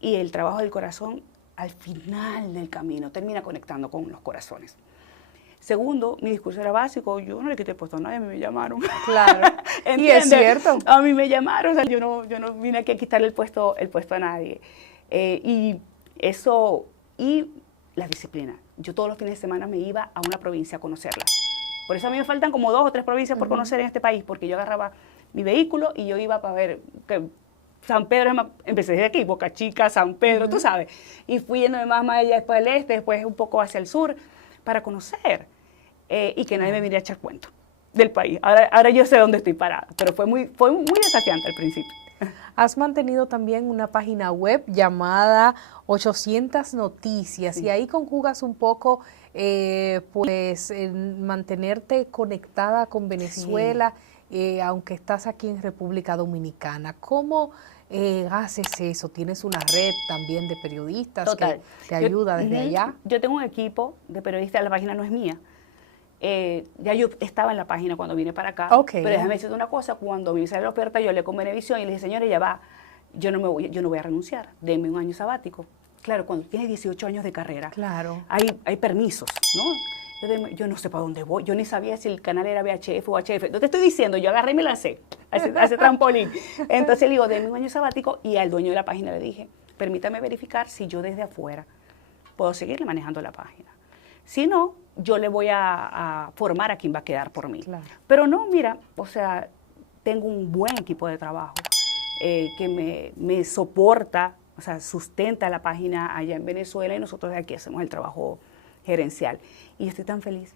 Y el trabajo del corazón, al final del camino, termina conectando con los corazones. Segundo, mi discurso era básico, yo no le quité el puesto a nadie, a mí me llamaron. Claro, y es cierto. A mí me llamaron, o sea, yo no vine aquí a quitarle el puesto a nadie. Y eso, y la disciplina. yo todos los fines de semana me iba a una provincia a conocerla. Por eso a mí me faltan como 2 o 3 provincias por conocer en este país, porque yo agarraba mi vehículo y yo iba para ver que San Pedro, empecé desde aquí, Boca Chica, San Pedro, tú sabes, y fui yendo más allá, después del este, después un poco hacia el sur, para conocer, y que nadie me viniera a echar cuento del país. Ahora yo sé dónde estoy parada, pero fue muy desafiante al principio. Has mantenido también una página web llamada 800 Noticias, y ahí conjugas un poco mantenerte conectada con Venezuela, aunque estás aquí en República Dominicana. ¿Cómo haces eso? ¿Tienes una red también de periodistas que te ayuda desde allá? Yo tengo un equipo de periodistas, la página no es mía. Ya yo estaba en la página cuando vine para acá, pero déjame decirte una cosa, cuando me salió la oferta, yo hablé con Venevisión y le dije, señores, ya va, yo no voy a renunciar, denme un año sabático. Claro, cuando tienes 18 años de carrera, hay permisos, ¿no? Yo no sé para dónde voy, yo ni sabía si el canal era VHF o HF. No te estoy diciendo, yo agarré y me lancé a ese trampolín. Entonces le digo, denme un año sabático, y al dueño de la página le dije, permítame verificar si yo desde afuera puedo seguirle manejando la página. Si no, yo le voy a formar a quien va a quedar por mí. Claro. Pero no, mira, o sea, tengo un buen equipo de trabajo que me soporta, o sea, sustenta la página allá en Venezuela, y nosotros aquí hacemos el trabajo gerencial. Y estoy tan feliz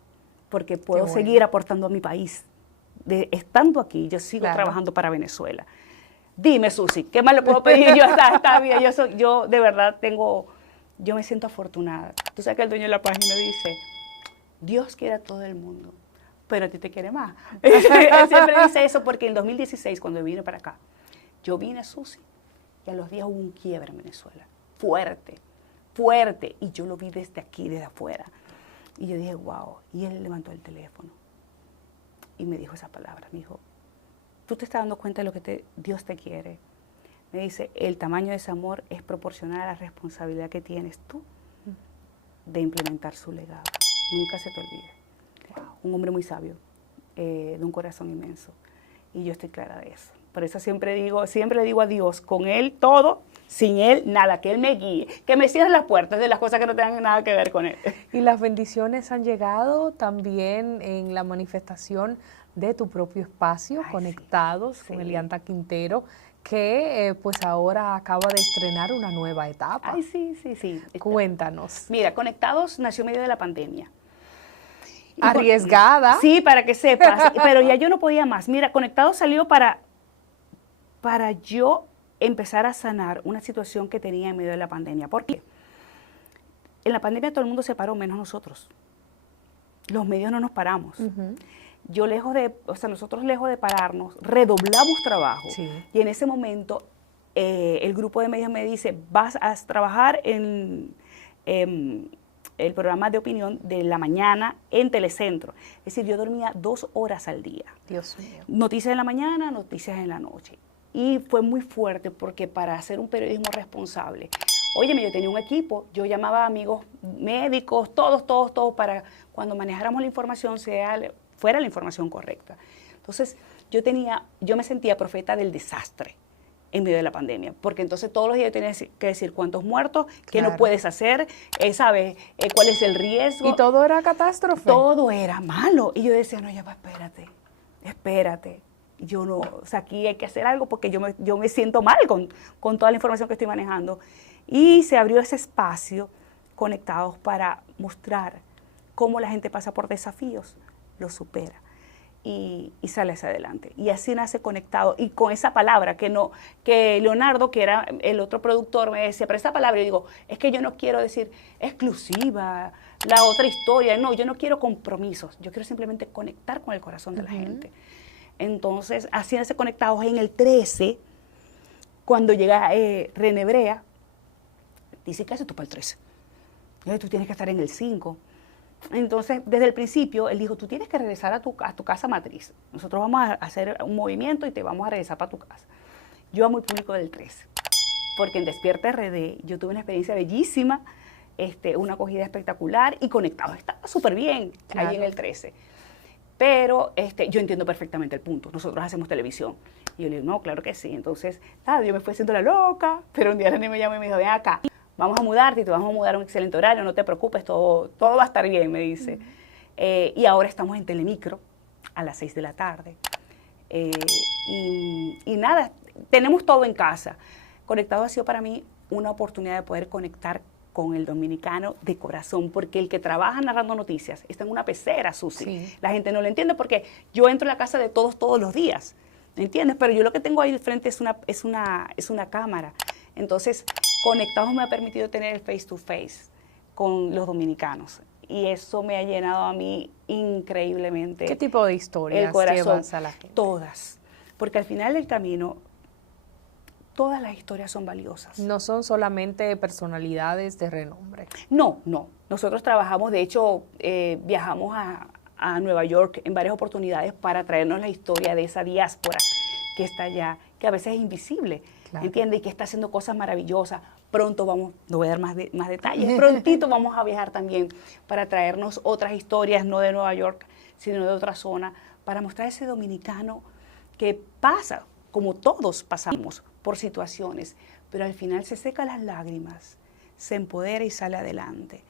porque puedo seguir aportando a mi país. Estando aquí, yo sigo trabajando para Venezuela. Dime, Susi, ¿qué más le puedo pedir yo a esta vida? Yo de verdad yo me siento afortunada. Tú sabes que el dueño de la página dice, Dios quiere a todo el mundo, pero a ti te quiere más. Él siempre dice eso porque en 2016, cuando vine para acá, yo vine a Susi y a los días hubo un quiebre en Venezuela. Fuerte, fuerte. Y yo lo vi desde aquí, desde afuera. Y yo dije, wow. Y él levantó el teléfono y me dijo esas palabras. Me dijo, ¿tú te estás dando cuenta de lo que Dios te quiere? Me dice, el tamaño de ese amor es proporcional a la responsabilidad que tienes tú de implementar su legado. Nunca se te olvide. Wow. Un hombre muy sabio, de un corazón inmenso. Y yo estoy clara de eso. Por eso siempre le digo a Dios, con Él todo, sin Él nada, que Él me guíe, que me cierre las puertas de las cosas que no tengan nada que ver con Él. Y las bendiciones han llegado también en la manifestación de tu propio espacio, Conectados, con Elianta Quintero, que pues ahora acaba de estrenar una nueva etapa. Ay, sí. Cuéntanos. Mira, Conectados nació en medio de la pandemia. Arriesgada. Sí, para que sepas, pero ya yo no podía más. Mira, Conectados salió para yo empezar a sanar una situación que tenía en medio de la pandemia. ¿Por qué? En la pandemia todo el mundo se paró, menos nosotros. Los medios no nos paramos. Nosotros lejos de pararnos, redoblamos trabajo. Sí. Y en ese momento el grupo de medios me dice, vas a trabajar en el programa de opinión de la mañana en Telecentro. Es decir, yo dormía 2 horas al día. Dios mío. Noticias en la mañana, noticias en la noche. Y fue muy fuerte porque para hacer un periodismo responsable, óyeme, yo tenía un equipo, yo llamaba a amigos médicos, todos, para cuando manejáramos la información fuera la información correcta. Entonces, yo me sentía profeta del desastre en medio de la pandemia, porque entonces todos los días tenía que decir cuántos muertos, qué no puedes hacer, ¿sabes? ¿Cuál es el riesgo? Y todo era catástrofe. Todo era malo. Y yo decía, no, ya va, espérate. Aquí hay que hacer algo porque yo me siento mal con toda la información que estoy manejando. Y se abrió ese espacio Conectados para mostrar cómo la gente pasa por desafíos, los supera y sale hacia adelante. Y así nace Conectado. Y con esa palabra que Leonardo, que era el otro productor, me decía, pero esa palabra, yo digo, es que yo no quiero decir exclusiva, la otra historia, no, yo no quiero compromisos, yo quiero simplemente conectar con el corazón de la gente. Entonces, así nace Conectados en el 13, cuando llega René Brea, dice, ¿qué haces tú para el 13? Tú tienes que estar en el 5. Entonces, desde el principio, él dijo, tú tienes que regresar a tu casa matriz. Nosotros vamos a hacer un movimiento y te vamos a regresar para tu casa. Yo amo el público del 13, porque en Despierta RD yo tuve una experiencia bellísima, una acogida espectacular, y Conectados estaba súper bien ahí en el 13. Pero yo entiendo perfectamente el punto. Nosotros hacemos televisión. Y yo le digo, no, claro que sí. Entonces, yo me fui haciendo la loca, pero un día René me llamó y me dijo, ven acá, vamos a mudarte y te vamos a mudar a un excelente horario, no te preocupes, todo va a estar bien, me dice. Y ahora estamos en Telemicro a las 6 de la tarde. Y nada, tenemos todo en casa. Conectado ha sido para mí una oportunidad de poder conectar con el dominicano de corazón, porque el que trabaja narrando noticias está en una pecera, Susi. Sí. La gente no lo entiende porque yo entro en la casa de todos los días, ¿me entiendes? Pero yo lo que tengo ahí de frente es una cámara. Entonces, Conectados me ha permitido tener el face to face con los dominicanos. Y eso me ha llenado a mí increíblemente. ¿Qué tipo de historias el corazón? llevas a la gente? Todas. Porque al final del camino, todas las historias son valiosas. No son solamente personalidades de renombre. No. Nosotros trabajamos, de hecho, viajamos a Nueva York en varias oportunidades para traernos la historia de esa diáspora que está allá, que a veces es invisible, Claro. ¿entiendes? Y que está haciendo cosas maravillosas. Pronto vamos, no voy a dar más detalles, prontito vamos a viajar también para traernos otras historias, no de Nueva York, sino de otra zona, para mostrar ese dominicano que pasa, como todos pasamos, por situaciones, pero al final se seca las lágrimas, se empodera y sale adelante.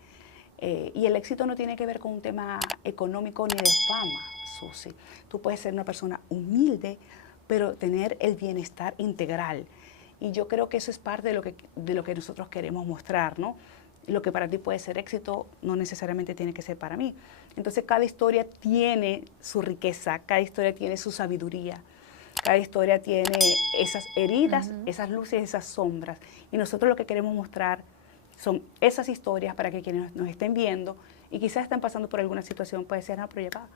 Y el éxito no tiene que ver con un tema económico ni de fama, Susi. Tú puedes ser una persona humilde, pero tener el bienestar integral. Y yo creo que eso es parte de lo que nosotros queremos mostrar, ¿no? Lo que para ti puede ser éxito no necesariamente tiene que ser para mí. Entonces cada historia tiene su riqueza, cada historia tiene su sabiduría, cada historia tiene esas heridas, esas luces, esas sombras. Y nosotros lo que queremos mostrar son esas historias para que quienes nos estén viendo y quizás estén pasando por alguna situación, puede ser, pero ya va,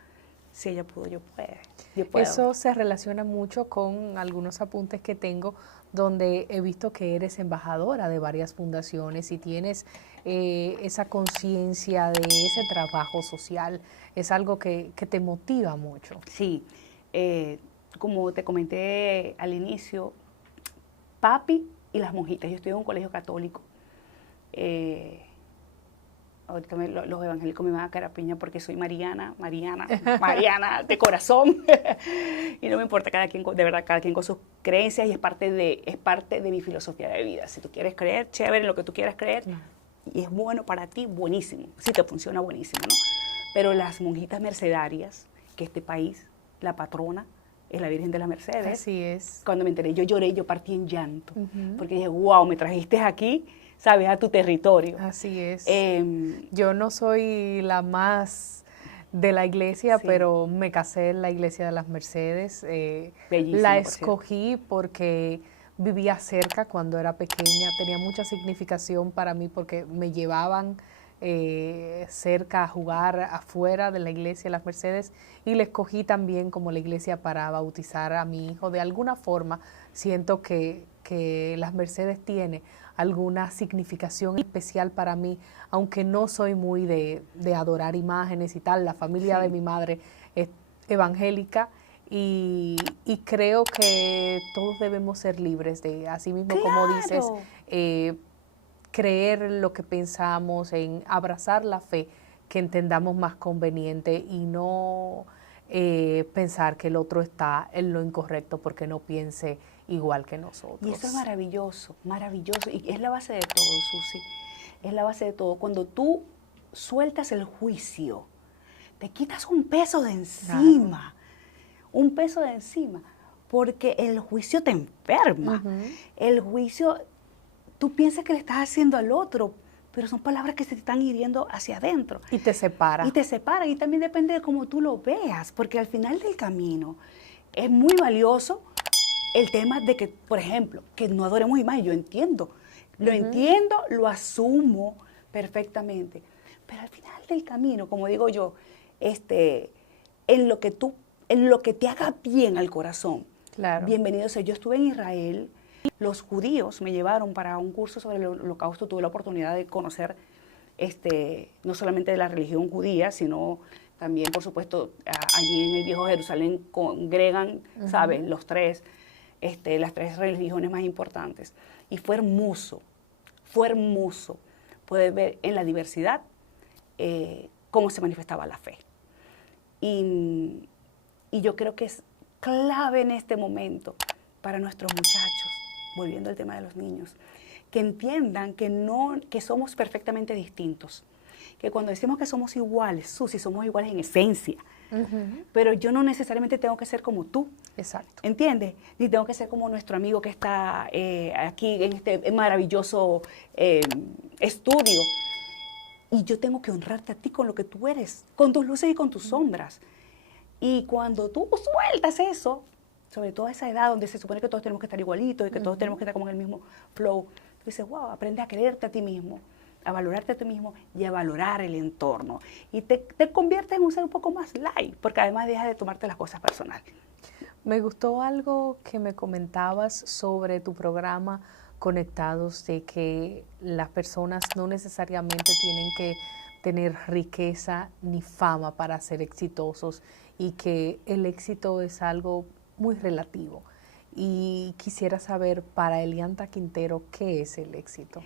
si ella pudo, yo puedo. Eso se relaciona mucho con algunos apuntes que tengo donde he visto que eres embajadora de varias fundaciones y tienes esa conciencia de ese trabajo social. Es algo que te motiva mucho. Sí, como te comenté al inicio, papi y las monjitas. Yo estudié en un colegio católico. Ahorita los evangélicos me van a caer a piña porque soy Mariana de corazón. Y no me importa, cada quien con sus creencias, y es parte de mi filosofía de vida. Si tú quieres creer, chévere, lo que tú quieras creer, y es bueno para ti, buenísimo. Si te funciona, buenísimo, ¿no? Pero las monjitas mercedarias, que este país, la patrona, es la Virgen de las Mercedes. Así es. Cuando me enteré, yo lloré, yo partí en llanto. Porque dije, wow, me trajiste aquí, ¿sabes? A tu territorio. Así es. Yo no soy la más de la iglesia, pero me casé en la iglesia de las Mercedes. Bellísimo, la escogí porque vivía cerca cuando era pequeña. Tenía mucha significación para mí porque me llevaban cerca a jugar afuera de la iglesia de las Mercedes, y la escogí también como la iglesia para bautizar a mi hijo. De alguna forma siento que las Mercedes tiene alguna significación especial para mí, aunque no soy muy de adorar imágenes y tal. La familia de mi madre es evangélica y creo que todos debemos ser libres de, así mismo como dices, creer lo que pensamos, en abrazar la fe que entendamos más conveniente y no pensar que el otro está en lo incorrecto porque no piense igual que nosotros. Y eso es maravilloso, maravilloso. Y es la base de todo, Susi. Es la base de todo. Cuando tú sueltas el juicio, te quitas un peso de encima. Un peso de encima. Porque el juicio te enferma. El juicio, tú piensas que le estás haciendo al otro, pero son palabras que se te están hiriendo hacia adentro. Y te separa. Y te separa. Y también depende de cómo tú lo veas. Porque al final del camino es muy valioso el tema de que, por ejemplo, que no adoremos imágenes. Yo entiendo, lo entiendo, lo asumo perfectamente. Pero al final del camino, como digo yo, en lo que te haga bien al corazón, bienvenido sea. Yo estuve en Israel, los judíos me llevaron para un curso sobre el Holocausto, tuve la oportunidad de conocer no solamente de la religión judía, sino también, por supuesto, allí en el viejo Jerusalén congregan, ¿sabes?, las tres religiones más importantes. Y fue hermoso poder ver en la diversidad cómo se manifestaba la fe. Y yo creo que es clave en este momento para nuestros muchachos, volviendo al tema de los niños, que entiendan que somos perfectamente distintos. Que cuando decimos que somos iguales, Susi, somos iguales en esencia. Pero yo no necesariamente tengo que ser como tú. Exacto. ¿Entiendes? Ni tengo que ser como nuestro amigo que está aquí en este maravilloso estudio. Y yo tengo que honrarte a ti con lo que tú eres, con tus luces y con tus sombras. Y cuando tú sueltas eso, sobre todo a esa edad donde se supone que todos tenemos que estar igualitos y que todos tenemos que estar como en el mismo flow, tú dices, wow, aprende a quererte a ti mismo, a valorarte a ti mismo y a valorar el entorno. Y te conviertes en un ser un poco más light, porque además dejas de tomarte las cosas personal. Me gustó algo que me comentabas sobre tu programa Conectados, de que las personas no necesariamente tienen que tener riqueza ni fama para ser exitosos y que el éxito es algo muy relativo. Y quisiera saber para Elianta Quintero, ¿qué es el éxito?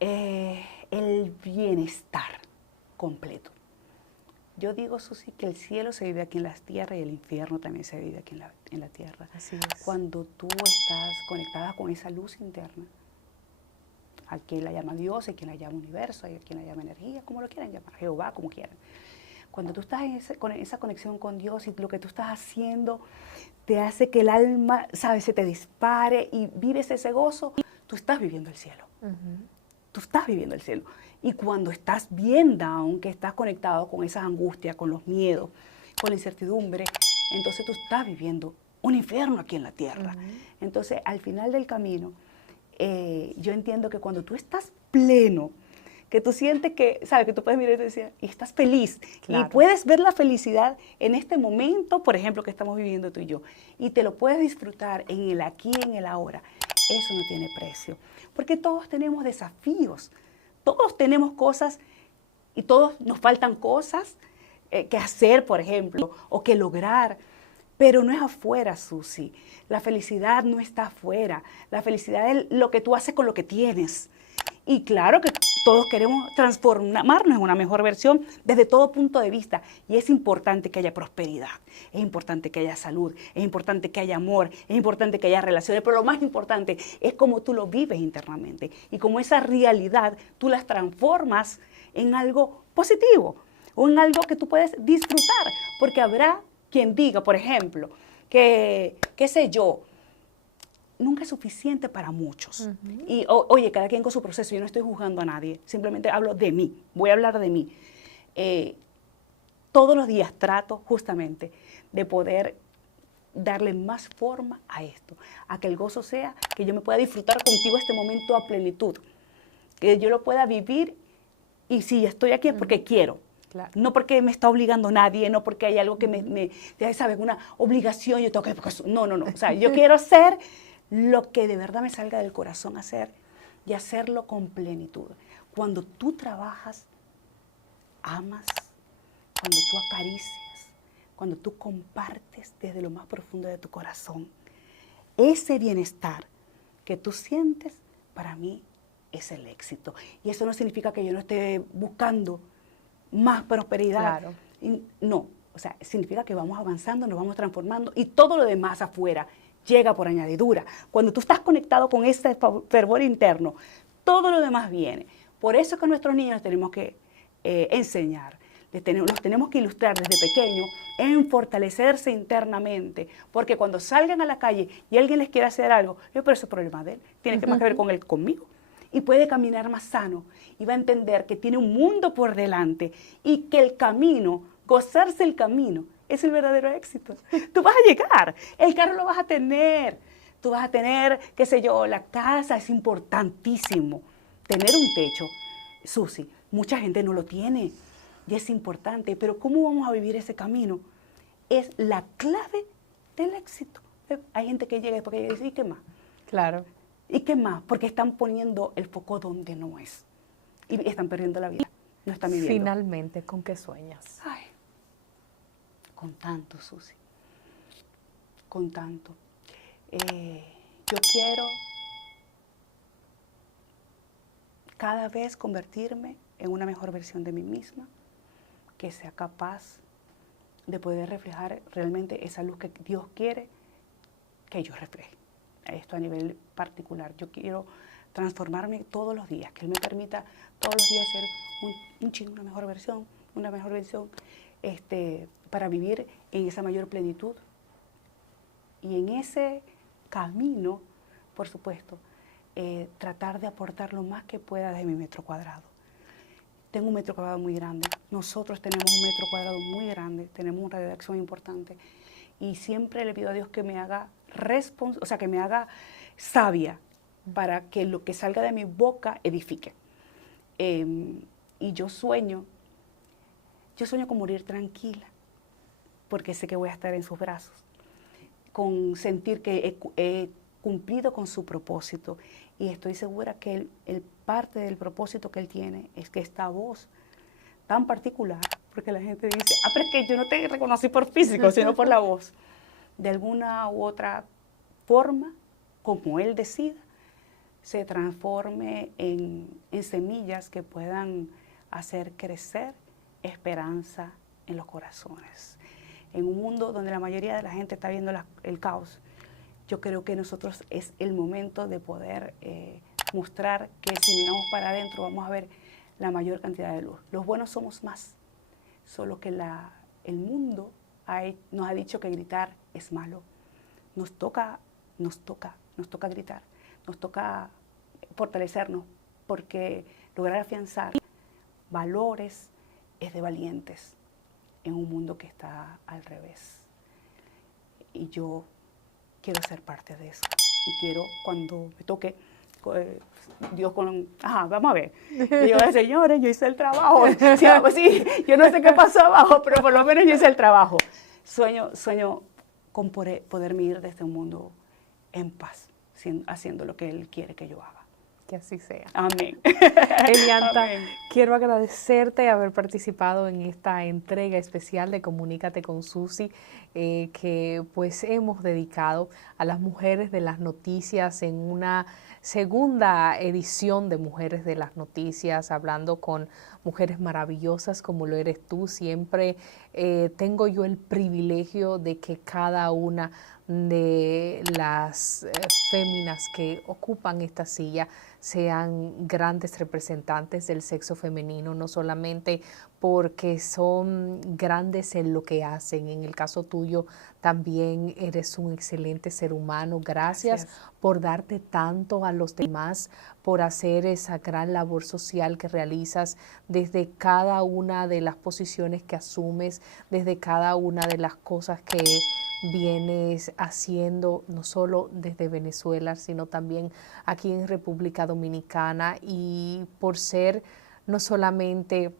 El bienestar completo. Yo digo, Susi, que el cielo se vive aquí en la tierra y el infierno también se vive aquí en la tierra. Así es. Cuando tú estás conectada con esa luz interna, a quien la llama Dios, a quien la llama universo, a quien la llama energía, como lo quieran llamar, Jehová, como quieran. Cuando tú estás en esa conexión con Dios y lo que tú estás haciendo te hace que el alma, ¿sabes?, se te dispare y vives ese gozo, tú estás viviendo el cielo. Tú estás viviendo el cielo. Y cuando estás bien down, que estás conectado con esas angustias, con los miedos, con la incertidumbre, entonces tú estás viviendo un infierno aquí en la tierra. Entonces, al final del camino, yo entiendo que cuando tú estás pleno, que tú sientes que, ¿sabes?, que tú puedes mirar y decir, y estás feliz. Claro. Y puedes ver la felicidad en este momento, por ejemplo, que estamos viviendo tú y yo. Y te lo puedes disfrutar en el aquí y en el ahora. Eso no tiene precio. Porque todos tenemos desafíos. Todos tenemos cosas y todos nos faltan cosas que hacer, por ejemplo, o que lograr. Pero no es afuera, Susi. La felicidad no está afuera. La felicidad es lo que tú haces con lo que tienes. Y claro que todos queremos transformarnos en una mejor versión desde todo punto de vista. Y es importante que haya prosperidad, es importante que haya salud, es importante que haya amor, es importante que haya relaciones. Pero lo más importante es cómo tú lo vives internamente. Y cómo esa realidad tú las transformas en algo positivo o en algo que tú puedes disfrutar. Porque habrá quien diga, por ejemplo, que, qué sé yo, nunca es suficiente para muchos. Y oye, cada quien con su proceso, yo no estoy juzgando a nadie, simplemente hablo de mí, voy a hablar de mí. Todos los días trato justamente de poder darle más forma a esto, a que el gozo sea que yo me pueda disfrutar contigo este momento a plenitud, que yo lo pueda vivir y si estoy aquí es porque quiero. Claro. No porque me está obligando nadie, no porque hay algo que ¿sabes?, una obligación, yo tengo que... No. O sea, yo quiero ser lo que de verdad me salga del corazón hacer y hacerlo con plenitud. Cuando tú trabajas, amas, cuando tú acaricias, cuando tú compartes desde lo más profundo de tu corazón, ese bienestar que tú sientes, para mí es el éxito. Y eso no significa que yo no esté buscando más prosperidad. Claro. No, o sea, significa que vamos avanzando, nos vamos transformando y todo lo demás afuera llega por añadidura. Cuando tú estás conectado con ese fervor interno, todo lo demás viene. Por eso es que a nuestros niños les tenemos que enseñar, los tenemos que ilustrar desde pequeños en fortalecerse internamente, porque cuando salgan a la calle y alguien les quiere hacer algo, pero ese es problema de él, tiene más que ver con él, conmigo. Y puede caminar más sano y va a entender que tiene un mundo por delante y que el camino, gozarse el camino, es el verdadero éxito. Tú vas a llegar, el carro lo vas a tener, tú vas a tener, qué sé yo, la casa es importantísimo. Tener un techo, Susi, mucha gente no lo tiene y es importante, pero ¿cómo vamos a vivir ese camino? Es la clave del éxito. Hay gente que llega porque dice, ¿y qué más? Claro. ¿Y qué más? Porque están poniendo el foco donde no es. Y están perdiendo la vida. No están viviendo. Finalmente, ¿con qué sueñas? Ay, con tanto, Susi. Con tanto. Yo quiero cada vez convertirme en una mejor versión de mí misma, que sea capaz de poder reflejar realmente esa luz que Dios quiere que yo refleje. Esto a nivel particular. Yo quiero transformarme todos los días, que Él me permita todos los días ser una mejor versión, para vivir en esa mayor plenitud. Y en ese camino, por supuesto, tratar de aportar lo más que pueda de mi metro cuadrado. Tengo un metro cuadrado muy grande, nosotros tenemos un metro cuadrado muy grande, tenemos una redacción importante y siempre le pido a Dios que me haga que me haga sabia para que lo que salga de mi boca edifique. Y yo sueño con morir tranquila, porque sé que voy a estar en sus brazos, con sentir que he cumplido con su propósito y estoy segura que el parte del propósito que Él tiene es que esta voz tan particular, porque la gente dice, pero es que yo no te reconocí por físico, sino por la voz, de alguna u otra forma, como Él decida, se transforme en semillas que puedan hacer crecer esperanza en los corazones. En un mundo donde la mayoría de la gente está viendo el caos, yo creo que nosotros es el momento de poder mostrar que si miramos para adentro vamos a ver la mayor cantidad de luz. Los buenos somos más, solo que el mundo nos ha dicho que gritar es malo. Nos toca gritar, nos toca fortalecernos, porque lograr afianzar valores es de valientes en un mundo que está al revés. Y yo quiero ser parte de eso. Y quiero, cuando me toque, Dios vamos a ver. Y yo, señores, yo hice el trabajo. Sí, yo no sé qué pasó abajo, pero por lo menos yo hice el trabajo. Sueño con poderme ir de este mundo en paz, haciendo lo que Él quiere que yo haga. Que así sea. Amén. Elianta, Amén. Quiero agradecerte haber participado en esta entrega especial de Comunícate con Susi, que pues hemos dedicado a las mujeres de las noticias en una segunda edición de Mujeres de las Noticias, hablando con mujeres maravillosas como lo eres tú. Siempre tengo yo el privilegio de que cada una de las féminas que ocupan esta silla sean grandes representantes del sexo femenino, no solamente porque son grandes en lo que hacen. En el caso tuyo también eres un excelente ser humano. Gracias por darte tanto a los demás, por hacer esa gran labor social que realizas desde cada una de las posiciones que asumes, desde cada una de las cosas que vienes haciendo, no solo desde Venezuela, sino también aquí en República Dominicana, y por ser no solamente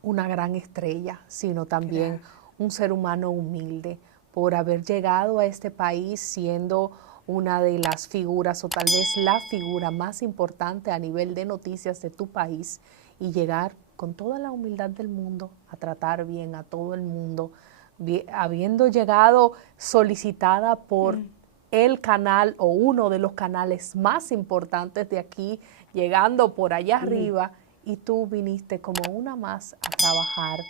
una gran estrella, sino también un ser humano humilde, por haber llegado a este país siendo una de las figuras, o tal vez la figura más importante a nivel de noticias de tu país, y llegar con toda la humildad del mundo a tratar bien a todo el mundo, habiendo llegado solicitada por el canal o uno de los canales más importantes de aquí, llegando por allá arriba, y tú viniste como una más a trabajar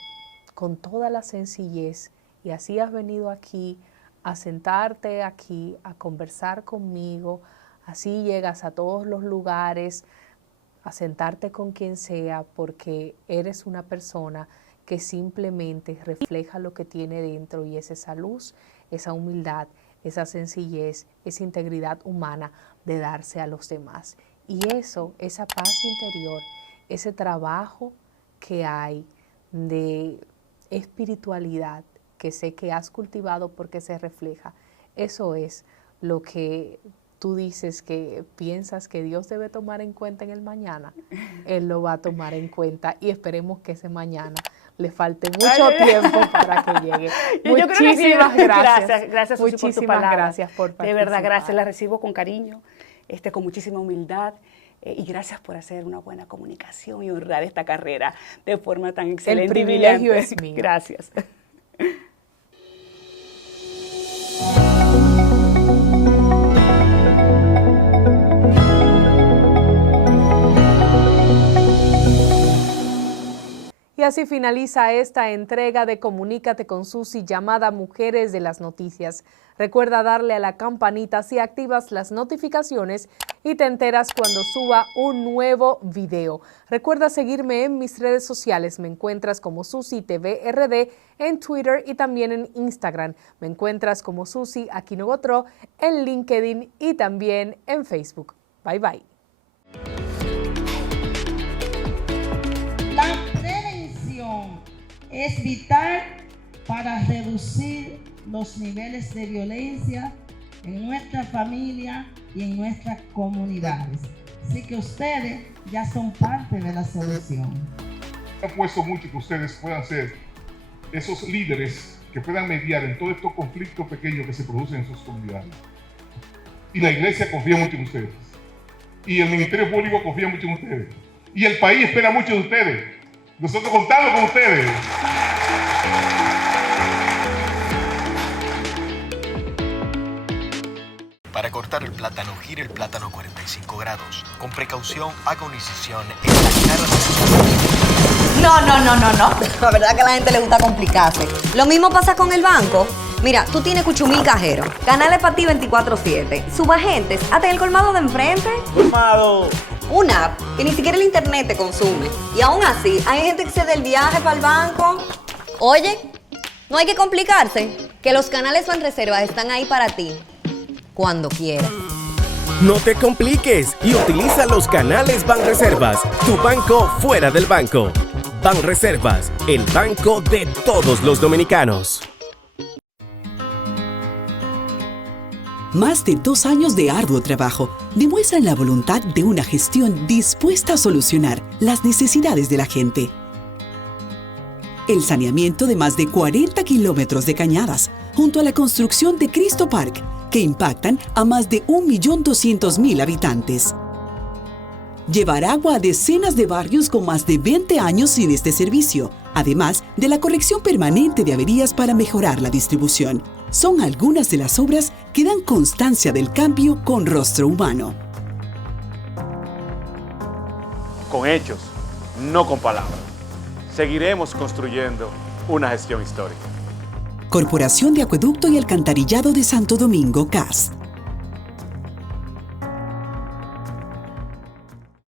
con toda la sencillez, y así has venido aquí a sentarte aquí, a conversar conmigo. Así llegas a todos los lugares, a sentarte con quien sea, porque eres una persona que simplemente refleja lo que tiene dentro, y es esa luz, esa humildad, esa sencillez, esa integridad humana de darse a los demás. Y eso, esa paz interior, ese trabajo que hay de espiritualidad, que sé que has cultivado porque se refleja, eso es lo que tú dices que piensas que Dios debe tomar en cuenta en el mañana. Él lo va a tomar en cuenta, y esperemos que ese mañana le falte mucho tiempo para que llegue. Muchísimas gracias. Gracias por tu palabra. Muchísimas gracias por participar. De verdad, gracias. La recibo con cariño, con muchísima humildad. Y gracias por hacer una buena comunicación y honrar esta carrera de forma tan excelente. El privilegio es mío. Gracias. Y así finaliza esta entrega de Comunícate con Susi, llamada Mujeres de las Noticias. Recuerda darle a la campanita si activas las notificaciones y te enteras cuando suba un nuevo video. Recuerda seguirme en mis redes sociales. Me encuentras como Susi TV RD en Twitter y también en Instagram. Me encuentras como Susi Aquino en LinkedIn y también en Facebook. Bye bye. La prevención es vital para reducir los niveles de violencia en nuestra familia y en nuestras comunidades. Así que ustedes ya son parte de la solución. He puesto mucho que ustedes puedan ser esos líderes que puedan mediar en todos estos conflictos pequeños que se producen en sus comunidades. Y la iglesia confía mucho en ustedes. Y el Ministerio Público confía mucho en ustedes. Y el país espera mucho de ustedes. Nosotros contamos con ustedes. Para cortar el plátano, gire el plátano 45 grados. Con precaución, haga una incisión en la cara de No. La verdad que a la gente le gusta complicarse. Lo mismo pasa con el banco. Mira, tú tienes Cuchumil Cajero, canales para ti 24/7, subagentes, hasta en el colmado de enfrente. ¡Colmado! Una app que ni siquiera el internet te consume. Y aún así, hay gente que se da el viaje para el banco. Oye, no hay que complicarse, que los canales Banreservas están ahí para ti, cuando quieras. No te compliques y utiliza los canales Banreservas, tu banco fuera del banco. Banreservas, el banco de todos los dominicanos. Más de 2 años de arduo trabajo demuestran la voluntad de una gestión dispuesta a solucionar las necesidades de la gente. El saneamiento de más de 40 kilómetros de cañadas, junto a la construcción de Cristo Park, que impactan a más de 1.200.000 habitantes. Llevar agua a decenas de barrios con más de 20 años sin este servicio, además de la corrección permanente de averías para mejorar la distribución. Son algunas de las obras que dan constancia del cambio con rostro humano. Con hechos, no con palabras. Seguiremos construyendo una gestión histórica. Corporación de Acueducto y Alcantarillado de Santo Domingo, CAS.